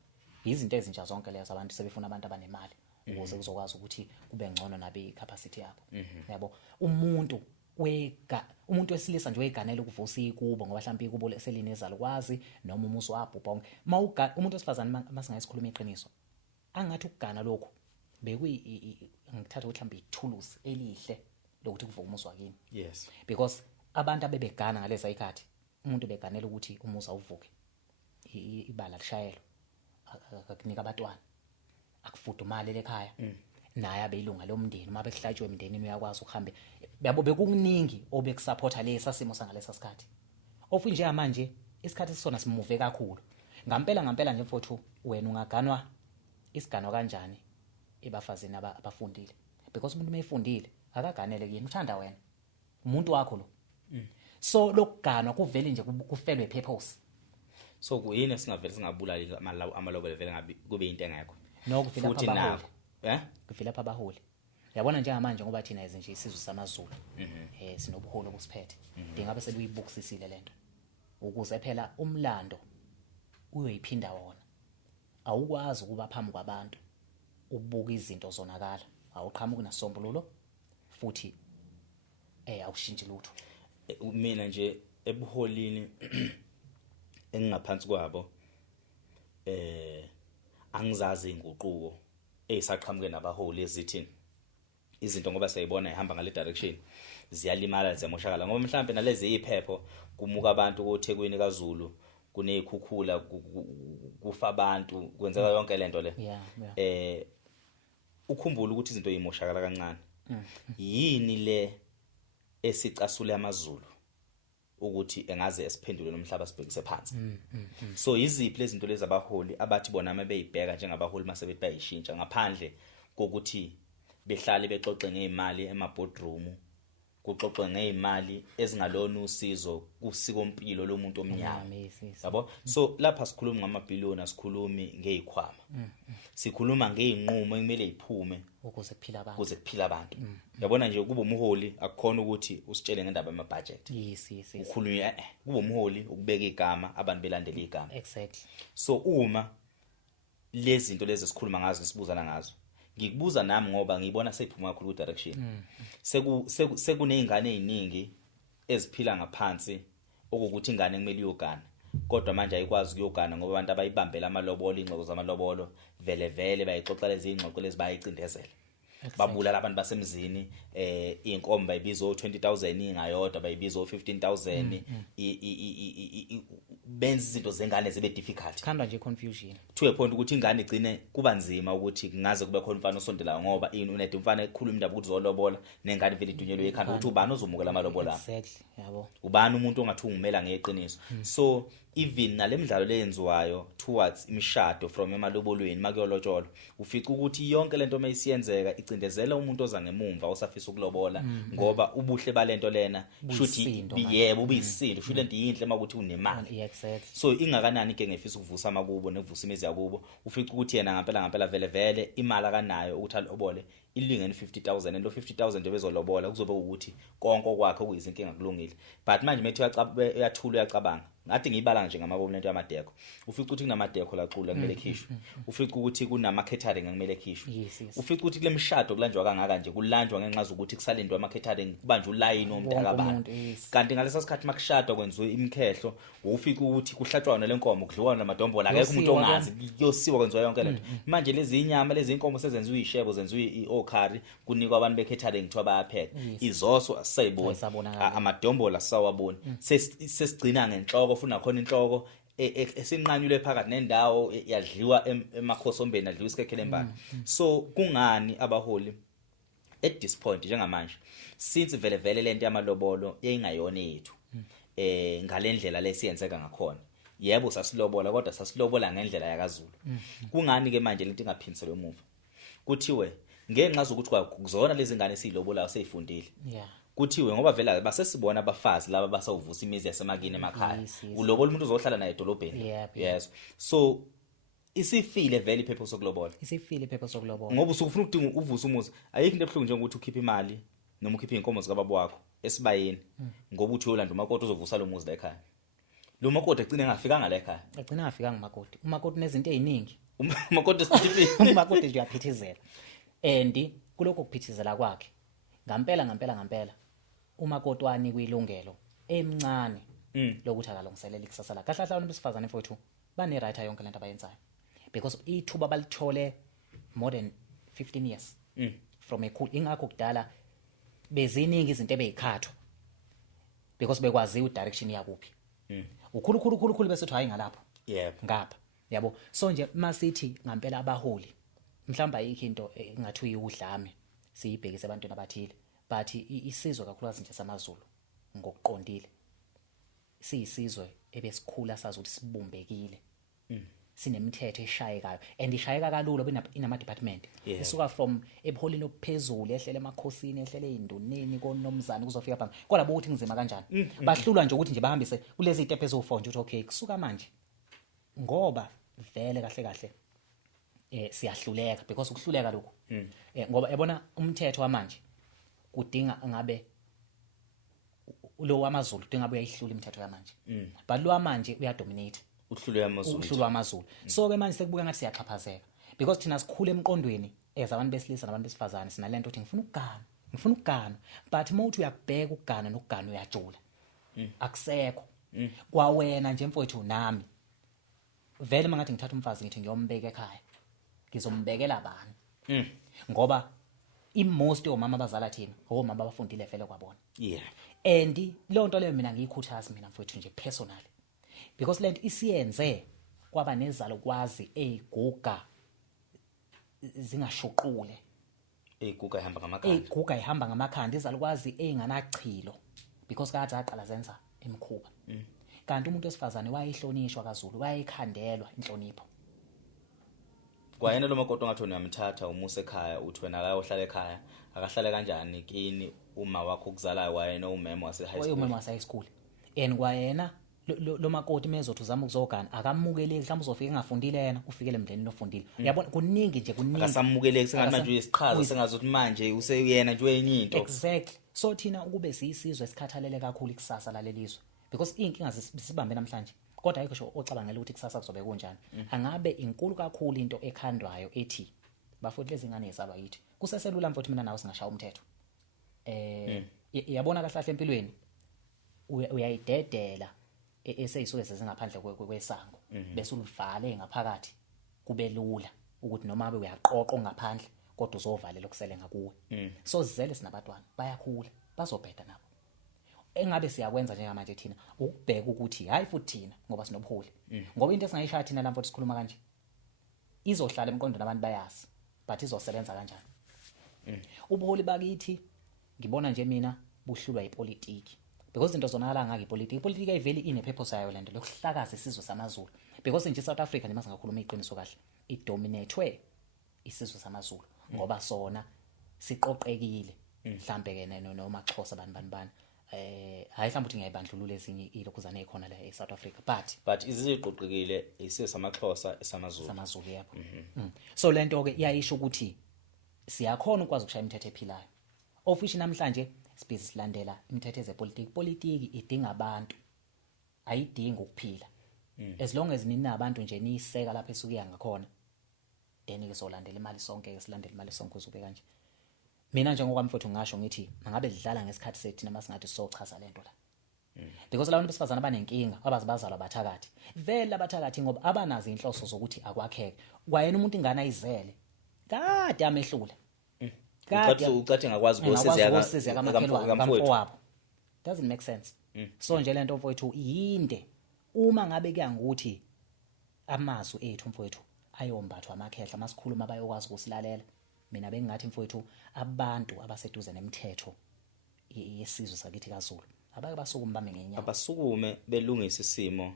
izinto ezintsha zonke lezo abantu sebefuna abantu abanemali ukuze kuzokwazi ukuthi kube ngcono nabe capacity yabo yabo. Umuntu wesilisa nje weganele ukuvusa ikubo ngoba mhlawumbe ikubo leselinezalo kwazi noma umuso wabhubha umuntu wesifazane masingayisikhuluma iqiniso angathi ukugana lokho ngithatha mhlawumbe ithulusi elihle lokuthi kuvuka umuso wakini because abantu abebegana ngaleza ikhathi umuntu beganele ukuthi umuso awuvuke ibala lishayelo akunika abatwana akufudumale lekhaya naye abeyilunga lomndeni uma bekuhlatshwe emndenini uyakwazi ukuhambe yabo bekuningi obekusupporta lesa simo sangalesa sikhathi ofu nje manje isikhathi sisona simuve kakhulu ngempela nje mfowethu wena ungaganwa isigano kanjani ebafazini abafundile because umuntu mayifundile akaganele kuyini uthanda wena umuntu wakho lo so lokuganwa kuvele nje kufelwe purpose. So kuyini singavele singabulali amalobolo vele ngabe kube into engekho no kuvela pha abaholi kuvela pha abaholi yabona njengamanje ngoba thina izinto nje isizwe samaZulu sinobuholi obusiphethe dingabe sebuyibukisisile lento ukuze phela umlando uyoyiphinda wona awukwazi ukuba phambi kwabantu ubuka izinto zonakala awuqhamuki nasombululo futhi awushintshi lutho. Mina nje ebuholini engaphansi kwabo angizazi inguquko esaqhamuke nabaholi ezithi izinto ngoba sayibona ihamba ngale direction ziyalimala ziyamoshakala ngoba mhlambe nalezi iphepho kumuka abantu koThekwini kaZulu kunezikhukhula kufa abantu kwenzeka yonke lento le ukhumbula ukuthi izinto yimoshakala kancane yini le esicasule amaZulu ukuthi engaze esiphendule nomhlaba sibhekise phansi so iziphi lezi zinto lezi abaholi abathi bona mabeyibheka njengabaholi masebethi bayishintsha ngaphandle kokuthi behlale bexoxe ngeimali ema-boardroom kuxoxe ngeimali ezingalona usizo kusikompilo lomuntu omnyama yabo so lapha sikhuluma ngamabhiliyoni asikhulumi ngezikhwama sikhuluma ngeinqumo ekumele iphume ukuze kuphila abantu yabona nje kuba umholi akukhona ukuthi usitshele ngendaba yama budget ukhulunywa kuba umholi ukubeka igama abantu belandela igama exactly so uma lezi zinto lezi sikhuluma ngazo sibuzana ngazo ngikubuza nami ngoba ngibona seyiphuma kakhulu ku direction sekunezingane eziningi eziphila ngaphansi okuthi ingane kumele iyogana kodwa manje ayikwazi ukuyogana ngoba abantu abayibambela amalobolo ingxoxo zamalobolo vele bayixoxela izingxoxo lezi bayicindezela babulala abantu basemzini inkomba bayibiza 20,000 ingayodwa bayibiza 15,000 benza izinto zengane zibe difficult khanda nje confusion to a point ukuthi ingane igcine kuba nzima ukuthi kungaze kube khona umfana osondela ngoba unede umfana ekhuluma indaba ukuthi uzolobola nengane vele idunyelwe ekhanda ukuthi ubani ozomukela amalobolo exactly yabo ubani umuntu ongathi ungumela ngeqiniso so even nalemidlalo leyenziwayo towards imishado from emalobolweni makuyolotsholo ufica ukuthi yonke lento mayisiyenzeka icindezela umuntu oza ngemumva osafisa ukulobola ngoba ubuhle balento lena shuthi yebo ubiyisindo shuthi lento yinhle makuthi unemali so ingakanani ke ngefisa ukuvusa amakubo nekuvusa imizi yakubo ufica ukuthi yena ngempela vele imali akanayo ukuthi alobole ilingene 50,000 and lo 50,000 ebezolobola kuzobe ukuthi konke okwakhe okuyizinkinga kulungile but manje methi uyathula uyacabanga ngathi ngiyibala nje ngamabomu lento yamadeko ufica ukuthi kunamadeko lacula kumele khishwe ufica ukuthi kunama catering kumele khishwe ufica ukuthi kule mshado kulanjwa kangaka nje kulanjwa ngenxa ukuthi kusalindwa ama catering kubanje uline omdaka abantu kanti ngalesa sikhathi makushadwa kwenziwe imkhehlo ufica ukuthi kuhlatshwa le nkomo kudliwa namadombola akekho umuntu ongazi kuyosiwa kwenziwa yonke lento manje lezi inyama lezi inkomo sezenziwe ishebo zenziwe okhari kunikwa abantu be-catering kuthiwa bayapheka izoso asayibona amadombola sawabona sesigcina ngenhloko funa khona inhloko esinqanyule phakathi nendawo yadliwa emakhosombeni adliwa isikhekhele empana so kungani abaholi at this point njengamanje since vele lento yamalobolo yayingayona yethu ngalendlela lesiyenzeka ngakhona yebo sasilobola kodwa sasilobola ngendlela yakaZulu kungani ke manje lento ingaphindisela emuva kuthiwe ngenxa zokuthi kuzona lezi ngane esizilobolayo seyifundile kuthiwe ngoba vela basesibona abafazi laba basawuvusa imizi yasemakini emakhaya ulobola umuntu uzohlala naye edolobheni yes so isifile vele iphepho sokulobola ngoba usufuna ukudinga uvusa umuzi ayikho into ebuhlungu njengokuthi ukhiphe imali noma ukhiphe inkomo zikababa wakho esibayeni ngoba uthi uyolanda umakoti uzovusa lo muzi la ekhaya lo makoti agcina engafikanga la ekhaya umakoti nezinto eziningi umakoti nje uyaphithizela and kuloko kuphithizela kwakhe ngampela umakoti wani kuyilungelo emncane lokuthi akalungiselela ikusasa lakhe kahle abantu besifazane mfowethu bane right yonke lento abayenzayo because ithuba balithole more than 15 years from a cool ingakho kudala beziningi izinto ebezikhathwa because bekwazi udirection yakuphi ukhulu bese hayi ngalapho ngapha yabo so nje masithi ngampela abaholi mhlamba ayikho into ngathi uyudlame siyibhekise abantwana abathile but isizwe kakhulukazi nje samaZulu ngokuqondile siyisizwe ebesikhula sazi ukuthi sibumbekile sinemithetho eshayekayo and ishayeka kalula inama department isuka from ebuholini ophezulu ehlele emakhosini ehlele ezinduneni konomzana kuzofika phambili kodwa bokuthi ngizima kanjani bahlulwa nje ukuthi nje bahambise kulezi istepe ezo4 nje ukuthi okay kusuka manje ngoba vele kahle siyahluleka because ukuhluleka lokho ngoba yabona umthetho wamanje kudinga ngabe lo wamaZulu udinga uyayihlula imithetho yamanje but lo wamanje uyadominate uhlulwa amaZulu so ke manje sekubuka ngathi siyaxhaphazeka because thina sikhule emqondweni abantu besilisa nabantu besifazane sinalento ukuthi ngifuna ukugana but mawuthi uyakubheka ukugana nokugana uyajula akusekho kwawena nje mfowethu nami vele mangathi ngithatha umfazi ngithi ngiyombeka ekhaya ngizombekela bani ngoba Most omama abazala thina omama abafundile vele kwabona. Yeah. And lo nto leyo mina ngiyikhuthaza mina mfowethu nje personally. Because lento isiyenze kwaba nezalo kwazi eyiguga zingashuqule. Eyiguga ihamba ngamakhanda. Eyiguga ihamba ngamakhanda izalukwazi einganachilo because kade aqala zenza emkhuba. Kanti umuntu wesifazane wayehlonishwa kaZulu wayekhandelwa inhlonipho. Kwayena lo makoto ngathi uyamthatha umuse ekhaya uthi wena la ohlala ekhaya akahlale kanjani kini uma wakho ukuzalayo wayena umema wase high school. Umema wase high school. And kwayena lo makoti mezothi uzama ukuzogana akamukeleki mhlawumbe uzofika engafundile yena ufikele emndeni ofundile. Uyabona kuningi nje kuningi. Akasamukeleki sengathi manje isiqhaza sengazuthi manje useyena nje wenye into. Exactly. So thina ukube siyisizwe esikhathalele kakhulu ikusasa lalelizwe because inkinga sibambe namhlanje kodwa ayikho sho ocabangela ukuthi kusasa kuzobe kunjani. Angabe inkulu kakhulu into ekhandwayo ethi bafoti lezi ngane ezaba yithi kuseselula mfowethu mina nawe singashaya umthetho. Yabona kahle empilweni uyayidedela eseyisuke sezingaphandle kwesango bese ulivale ngaphakathi kube lula ukuthi noma abe uyaqoqa ngaphandle kodwa uzovalela okusele ngakuwe. So zizele sinabatwana bayakhula bazobheda nabo. Engabe siyakwenza njengamanje thina ukubheka ukuthi hayi futhi thina ngoba sinobuholi ngoba into esingayishaya thina lapho sikhuluma kanje izohlala emqondweni abantu bayazi but izosebenza kanjani. Ubuholi bakithi ngibona nje mina buhlulwa ipolitiki because into zonakala ngaka ipolitiki ayiveli ine purpose yayo lento lokuhlakaza isizwe samaZulu because nje South Africa nje masingakhuluma iqiniso kahle idominatwe isizwe samaZulu ngoba sona siqoqekile mhlambe ke noma Xhosa bani hayi mhlawumbe uthi ngiyayibandlulula ezinye ilokhuzana ekhona la eSouth Africa but iziqoqekile isizwe samaXhosa esamaZulu yabo. So lento ke iyayisho ukuthi siyakhona ukwazi ukushaya imithetho ephilayo ofishi namhlanje sibhizi silandela imithetho yezepolitiki idinga abantu ayidingi ukuphila as long as nina abantu nje niyiseka lapha esukuya ngakhona then ke solandela imali sonke ke silandela imali sonke uzube kanje. Mina njengokwami mfowethu ngisho ngithi mangabe sidlala ngesikhathi sethi namasingathi sizochaza lento la because labantu besifazana abanenkinga abazibazalwa abathakathi vele abathakathi ngoba abanazi inhloso zokuthi akwakheke kwayena umuntu ingane ayizele kade amehlule ucathi ngakwazi ukosizeka kamakhelwane doesn't make sense. So nje lento mfowethu yinde uma ngabe kuyangukuthi amazwi ethu mfowethu ayombathwa amakhehla masikhuluma bayokwazi ukusilalela. Mina bengingathi mfowethu abantu abaseduze nemithetho yesizwe sakithi kaZulu abake basukume bame ngenyawo abasukume belungisa isimo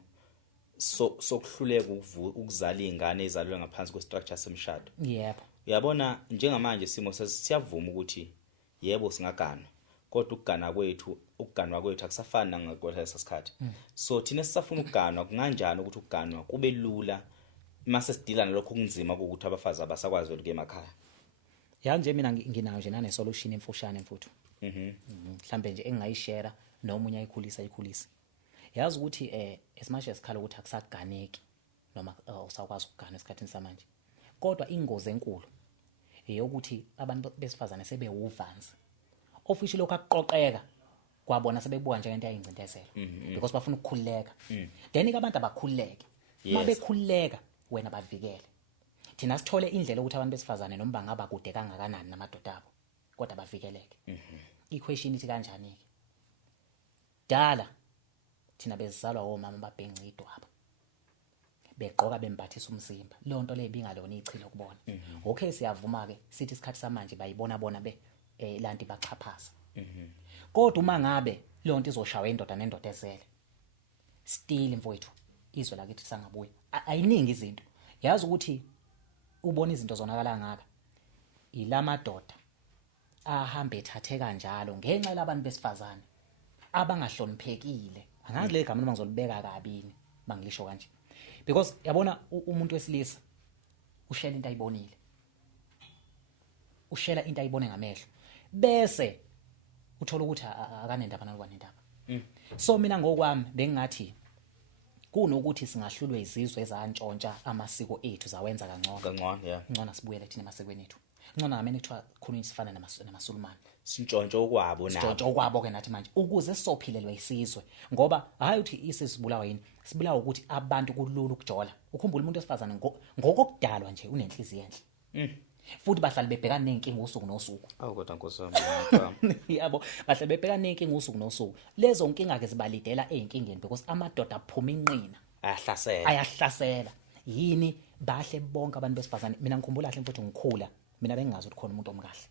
sokuhluleka ukuzala izingane ezalwe ngaphansi kwestructure semshado. Yebo. Uyabona njengamanje isimo siyavuma ukuthi yebo singaganwa kodwa ukuganwa kwethu akusafani nangakwelesa sikhathi. So thina sisafuna ukuganwa kunganjani ukuthi ukuganwa kube lula mase sidila nalokho kunzima ukuthi abafazi abasakwazi ukuya emakhaya. Ya nje mina nginayo nje nane solution emfushane mfuthu. Mhlambe nje engingayishare noma unya ikhulisa. Yazi ukuthi as much as khala ukuthi akusaganeki noma usakwazi ukugana esikhathini samanje. Kodwa ingozi enkulu eyokuthi abantu besifazane sebewuvanzi. Officially lokho akuqoqeka kwabona sebebuka nje into yayincindezelo because bafuna ukukhululeka. Then abantu abakhululeke. Mabekhululeka wena bavikele. Thina sithole indlela ukuthi abantu besifazane noma bangaba kude kangakanani namadoda abo kodwa bavikeleke. Iquestion ithi kanjani ke? Dala thina bezalwa omama babhenqa idwaba. Begqoka bembathisa umzimba. Le nto le ibingalona ichilo ukubona. Okay siyavuma ke sithi isikhathi samanje bayibona be lanti bachaphaza. Kodwa uma ngabe le nto izoshawa indoda nendoda ezele. Still mfowethu izwe lakithi sangabuya. Ayiningi izinto. Yazi ukuthi ubona izinto zonakala ngaka ilamadoda ahamba ethathe kanjalo ngenxa labantu besifazane abangahloniphekile. Angazi le gama noma ngizolibeka kabini bangilisho kanje because yabona umuntu wesilisa ushela into ayibonile ushela into ayibone ngamehlo bese uthola ukuthi akanendaba nalokwanendaba. So mina ngokwami bengingathi kunokuthi singahlulwe izizwe ezantshontsha amasiko ethu zawenza kangcono ngcono sibuyele thina emasikweni ethu ngcono ngamene kuthiwa khona isifana namaSulumane sintshontsho okwabo nabo sintshontsho okwabo ke nathi manje ukuze sizophilelwa isizwe ngoba hayi uthi isizibulawa yini sibulawa ukuthi abantu kulula ukujola ukhumbula umuntu osifazana ngokokudalwa nje unenhliziyo enhle futhi bahlala bebhekana nenkinga usuku nosuku. Awu kodwa Nkosi wami yabo bahlala bebhekana nenkinga usuku nosuku. Lezo nkinga ke zibalidela einkingeni because amadoda aphuma inqina ayahlasela yini bahle bonke abantu besifazane. Mina ngikhumbula kahle mfowethu ngikhula mina bengingazi ukuthi khona umuntu omkahle.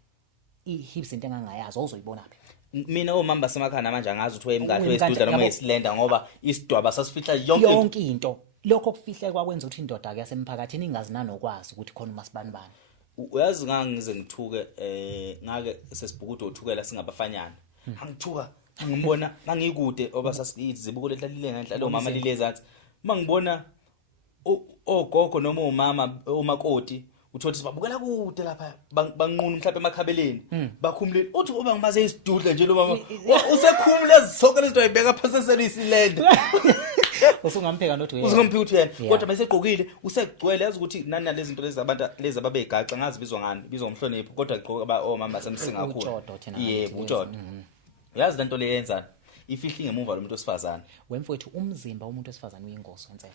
Hips into engangayazi awuzoyibona phi. Mina omama basemakhaya namanje angazi ukuthi wayemkahle wesidudla noma yesilenda ngoba isidwaba sasifihla yonke into. Lokho kufihle kwakwenza ukuthi indoda ke yasemphakathini ingazi nanokwazi ukuthi khona umasibani bani. Uyazi ngangize ngithuke ngake sesibhukudo uthukela singabafanyana. Angithuka ngibona mangikude oba sasizibuko letlalile ngenhlalo omama lilezansi. Mangibona ogogo noma umama omakoti uthothi sibabukela kude lapha banqunu mhlawumbe emakhabeleni bakhumuleni uthi uba ngimaze isidudla nje lo mama usekhumula ezisonke lezinto ayibeka phansi selisilenda. Usungampheka nothi wena. Usungampheka uthi yena kodwa mayesegqokile usegcwele yazi ukuthi nani nalezi zinto lezi abantu lezi ababegaxa ngazi bizwa ngani bizwa umhlonipho kodwa egqoka omama basemsinga kakhulu. Yebo ujodo. Yazi lento leyenza ifihli ngemuva lomuntu osifazana. Wemfowethu umzimba womuntu osifazana uyingozi wenzele.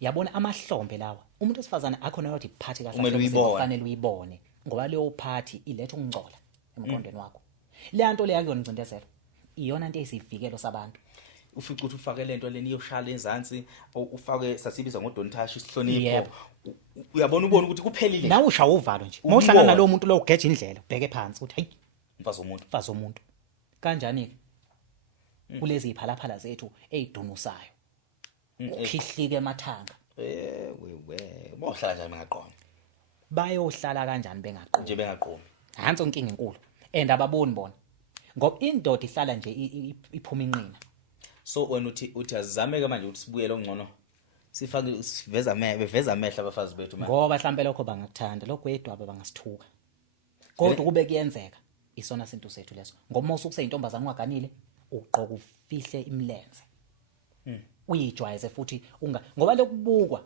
Yabona amahlombe lawa umuntu osifazana akhona ukuthi iphathi kahle kufanele uyibone ngoba leyo phathi iletha ukungcola emqondweni wakho. Le nto le yakuyona incindezelo iyona into esivikelo sabantu. Ufica ukuthi ufake lento leni iyoshala ezantsi ufake sasibiza ngodontashi isihlonipho. Uyabona ubona ukuthi kuphelile. Nawe ushawa uvalo nje. Mawuhlangana nalo muntu lo ugeja indlela ubheke phansi ukuthi hayi mfazi womuntu. Kanjani ke? Kulezi iphalaphala zethu ezidunusayo. Ukhihlike emathanga. Bohlala njani bengaqomi? Bayohlala kanjani bengaqomi? Nje bengaqomi. Hansi inkinga enkulu. Ababoni bona. Ngoba indoda ihlala nje iphuma inqina. So wena uthi azizameke manje ukuthi sibuyele ongcono. Sifake beveza amehla abafazi bethu manje. Ngoba mhlambe lokho bangakuthanda, lokho edwaba bangasithuka. Kodwa kube kuyenzeka isona sinto sethu leso. Ngoba mawusuke intombazana ungaganile, uqoka ufihle imlenze. Uyijwayeze futhi ngoba lokubukwa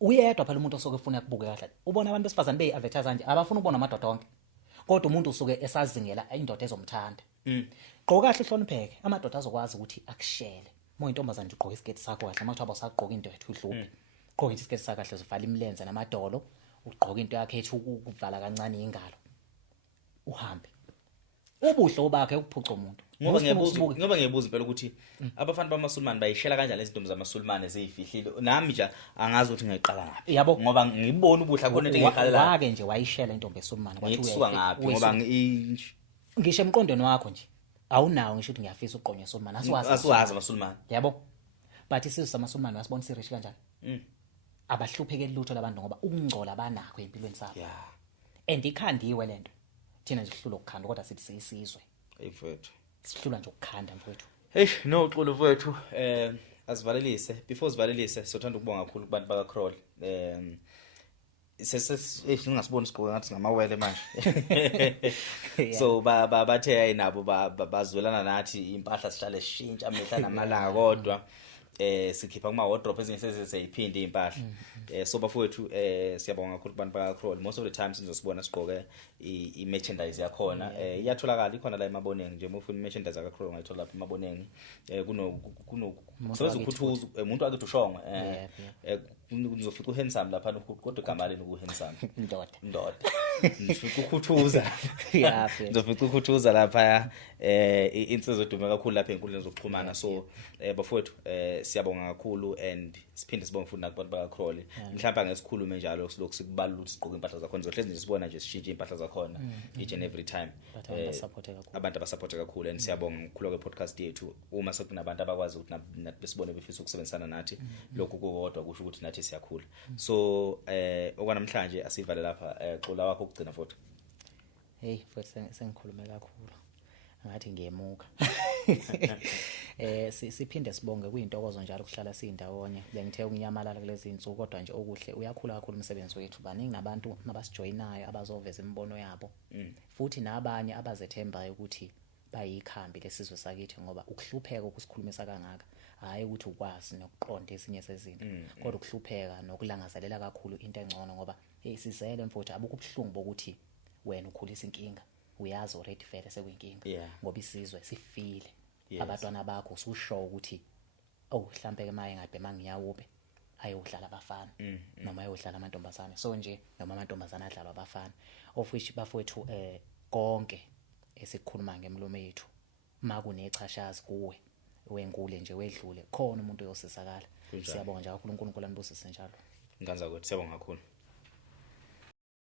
uyedwa phela umuntu osoke ufuna ukubuka kahle. Ubona abantu besifazane beyi-advertise nje abafuna ukubona amadoda onke. Kodwa umuntu usuke esazingela indoda ezomthanda. Gqoka kahle uhlonipheke amadoda azokwazi ukuthi akushele. Moyintombazane nje ugqoka isiketi sakho kahle manje abasagqoka into ethu idluphi. Gqoka isiketi sakho kahle uzovala imlenze namadolo, ugqoka into yakhe ethu ukuvala kancane ingalo. Uhambe. Ubuhlo bakhe ukuphuca umuntu. Ngoba ngiyabuza impela ukuthi abafana bamaSulumane bayishela kanjani lezi zinto zamaSulumane ezifihlile. Nami nje angazi ukuthi ngiyiqala ngaphi. Yabo ngoba ngibona ubuhla khona into engikhalela. Wake nje wayishela intombi eSulumane kwathi uyisuka ngaphi ngoba ngisho emqondweni wakho nje awunawo ngisho ukuthi ngiyafisa uqonye eSulumane asiwazi amaSulumane. Yabo but isizwe samaSulumane wasibona sirish kanjani. Abahlupheke lutho labantu ngoba ukungcola abanakho empilweni sabo. And ikhandiwe lento. Thina nje sihlula ukukhanda kodwa sithi siyisizwe. Mfowethu sihlula nje ukukhanda mfowethu. No uxolo mfowethu asivalelise before sivalelise sothanda ukubonga kakhulu kubantu baka Crawl. Singasiboni sigqoka ngathi ngamawele manje. So bathe ayinabo bazwelana nathi impahla sihlale sishintsha amehla namalanga kodwa sikhipha kuma wardrobe ezinye seziyiphinde impahla. So bafowethu siyabonga kakhulu kubantu baka Crawl. Most of the time sizosibona sigqoke i-merchandise yakhona iyatholakala ikhona la emaboneni nje mufuna i-merchandise aka Crawl ngayithola lapha emaboneni kuno sezokhuthuza umuntu akethu ushonga nizofika uhandsome lapha kodwa igama leni uhandsome indoda nifika ukhuthuza nizofika ukhuthuza lapha insizwe edume kakhulu lapha enkundleni zokuxhumana. So bafowethu siyabonga kakhulu and siphinde sibonge futhi nakubantu baka Crawl. Mhlawumbe ngesikhulume njalo silokhu sikubalula ukuthi sigqoke impahla zakhona zohlezi nje sibona nje sishintshe impahla zakhona each and every time. Abantu abasupporte kakhulu and siyabonga ukukhula kwe podcast yethu uma sekunabantu abakwazi ukuthi nathi besibone befisa ukusebenzisana nathi lokhu kodwa kusho ukuthi nathi siyakhula. So okwanamhlanje asivale lapha xola wakho ukugcina futhi. Hey futhi sengikhulume kakhulu ngathi ngiyemuka. Siphinde sibonge kuyintokozo njalo ukuhlala sindawonye. Bengithe ukunyamalala kulezi insuku kodwa nje okuhle uyakhula kakhulu umsebenzi wethu. Baningi nabantu nabasijoyinayo abazoveza imbono yabo. Futhi nabanye abazethembayo ukuthi bayikhambi lesizwe sakithi ngoba ukuhlupheka ukusikhulumisa kangaka hayi ukuthi ukwazi nokuqonda ezinye sezinto kodwa ukuhlupheka nokulangazelela kakhulu into engcono ngoba sizele mfowethu abuku ubhlungu bokuthi wena ukhulisa inkinga uyazi already vele sekuyinkinga ngoba isizwe sifile abantwana bakho ususho ukuthi mhlambe ke maye ngabe mangiyawube ayodlala abafana noma ayodlala amantombazane. So nje noma amantombazane adlalwa abafana, of which bafowethu konke esikukhuluma ngemlomo yethu makunechashazi kuwe wengule nje wedlule khona umuntu oyosizakala. Siyabonga nje kakhulu uNkulunkulu anibusise njalo. Nganza ukuthi siyabonga kakhulu.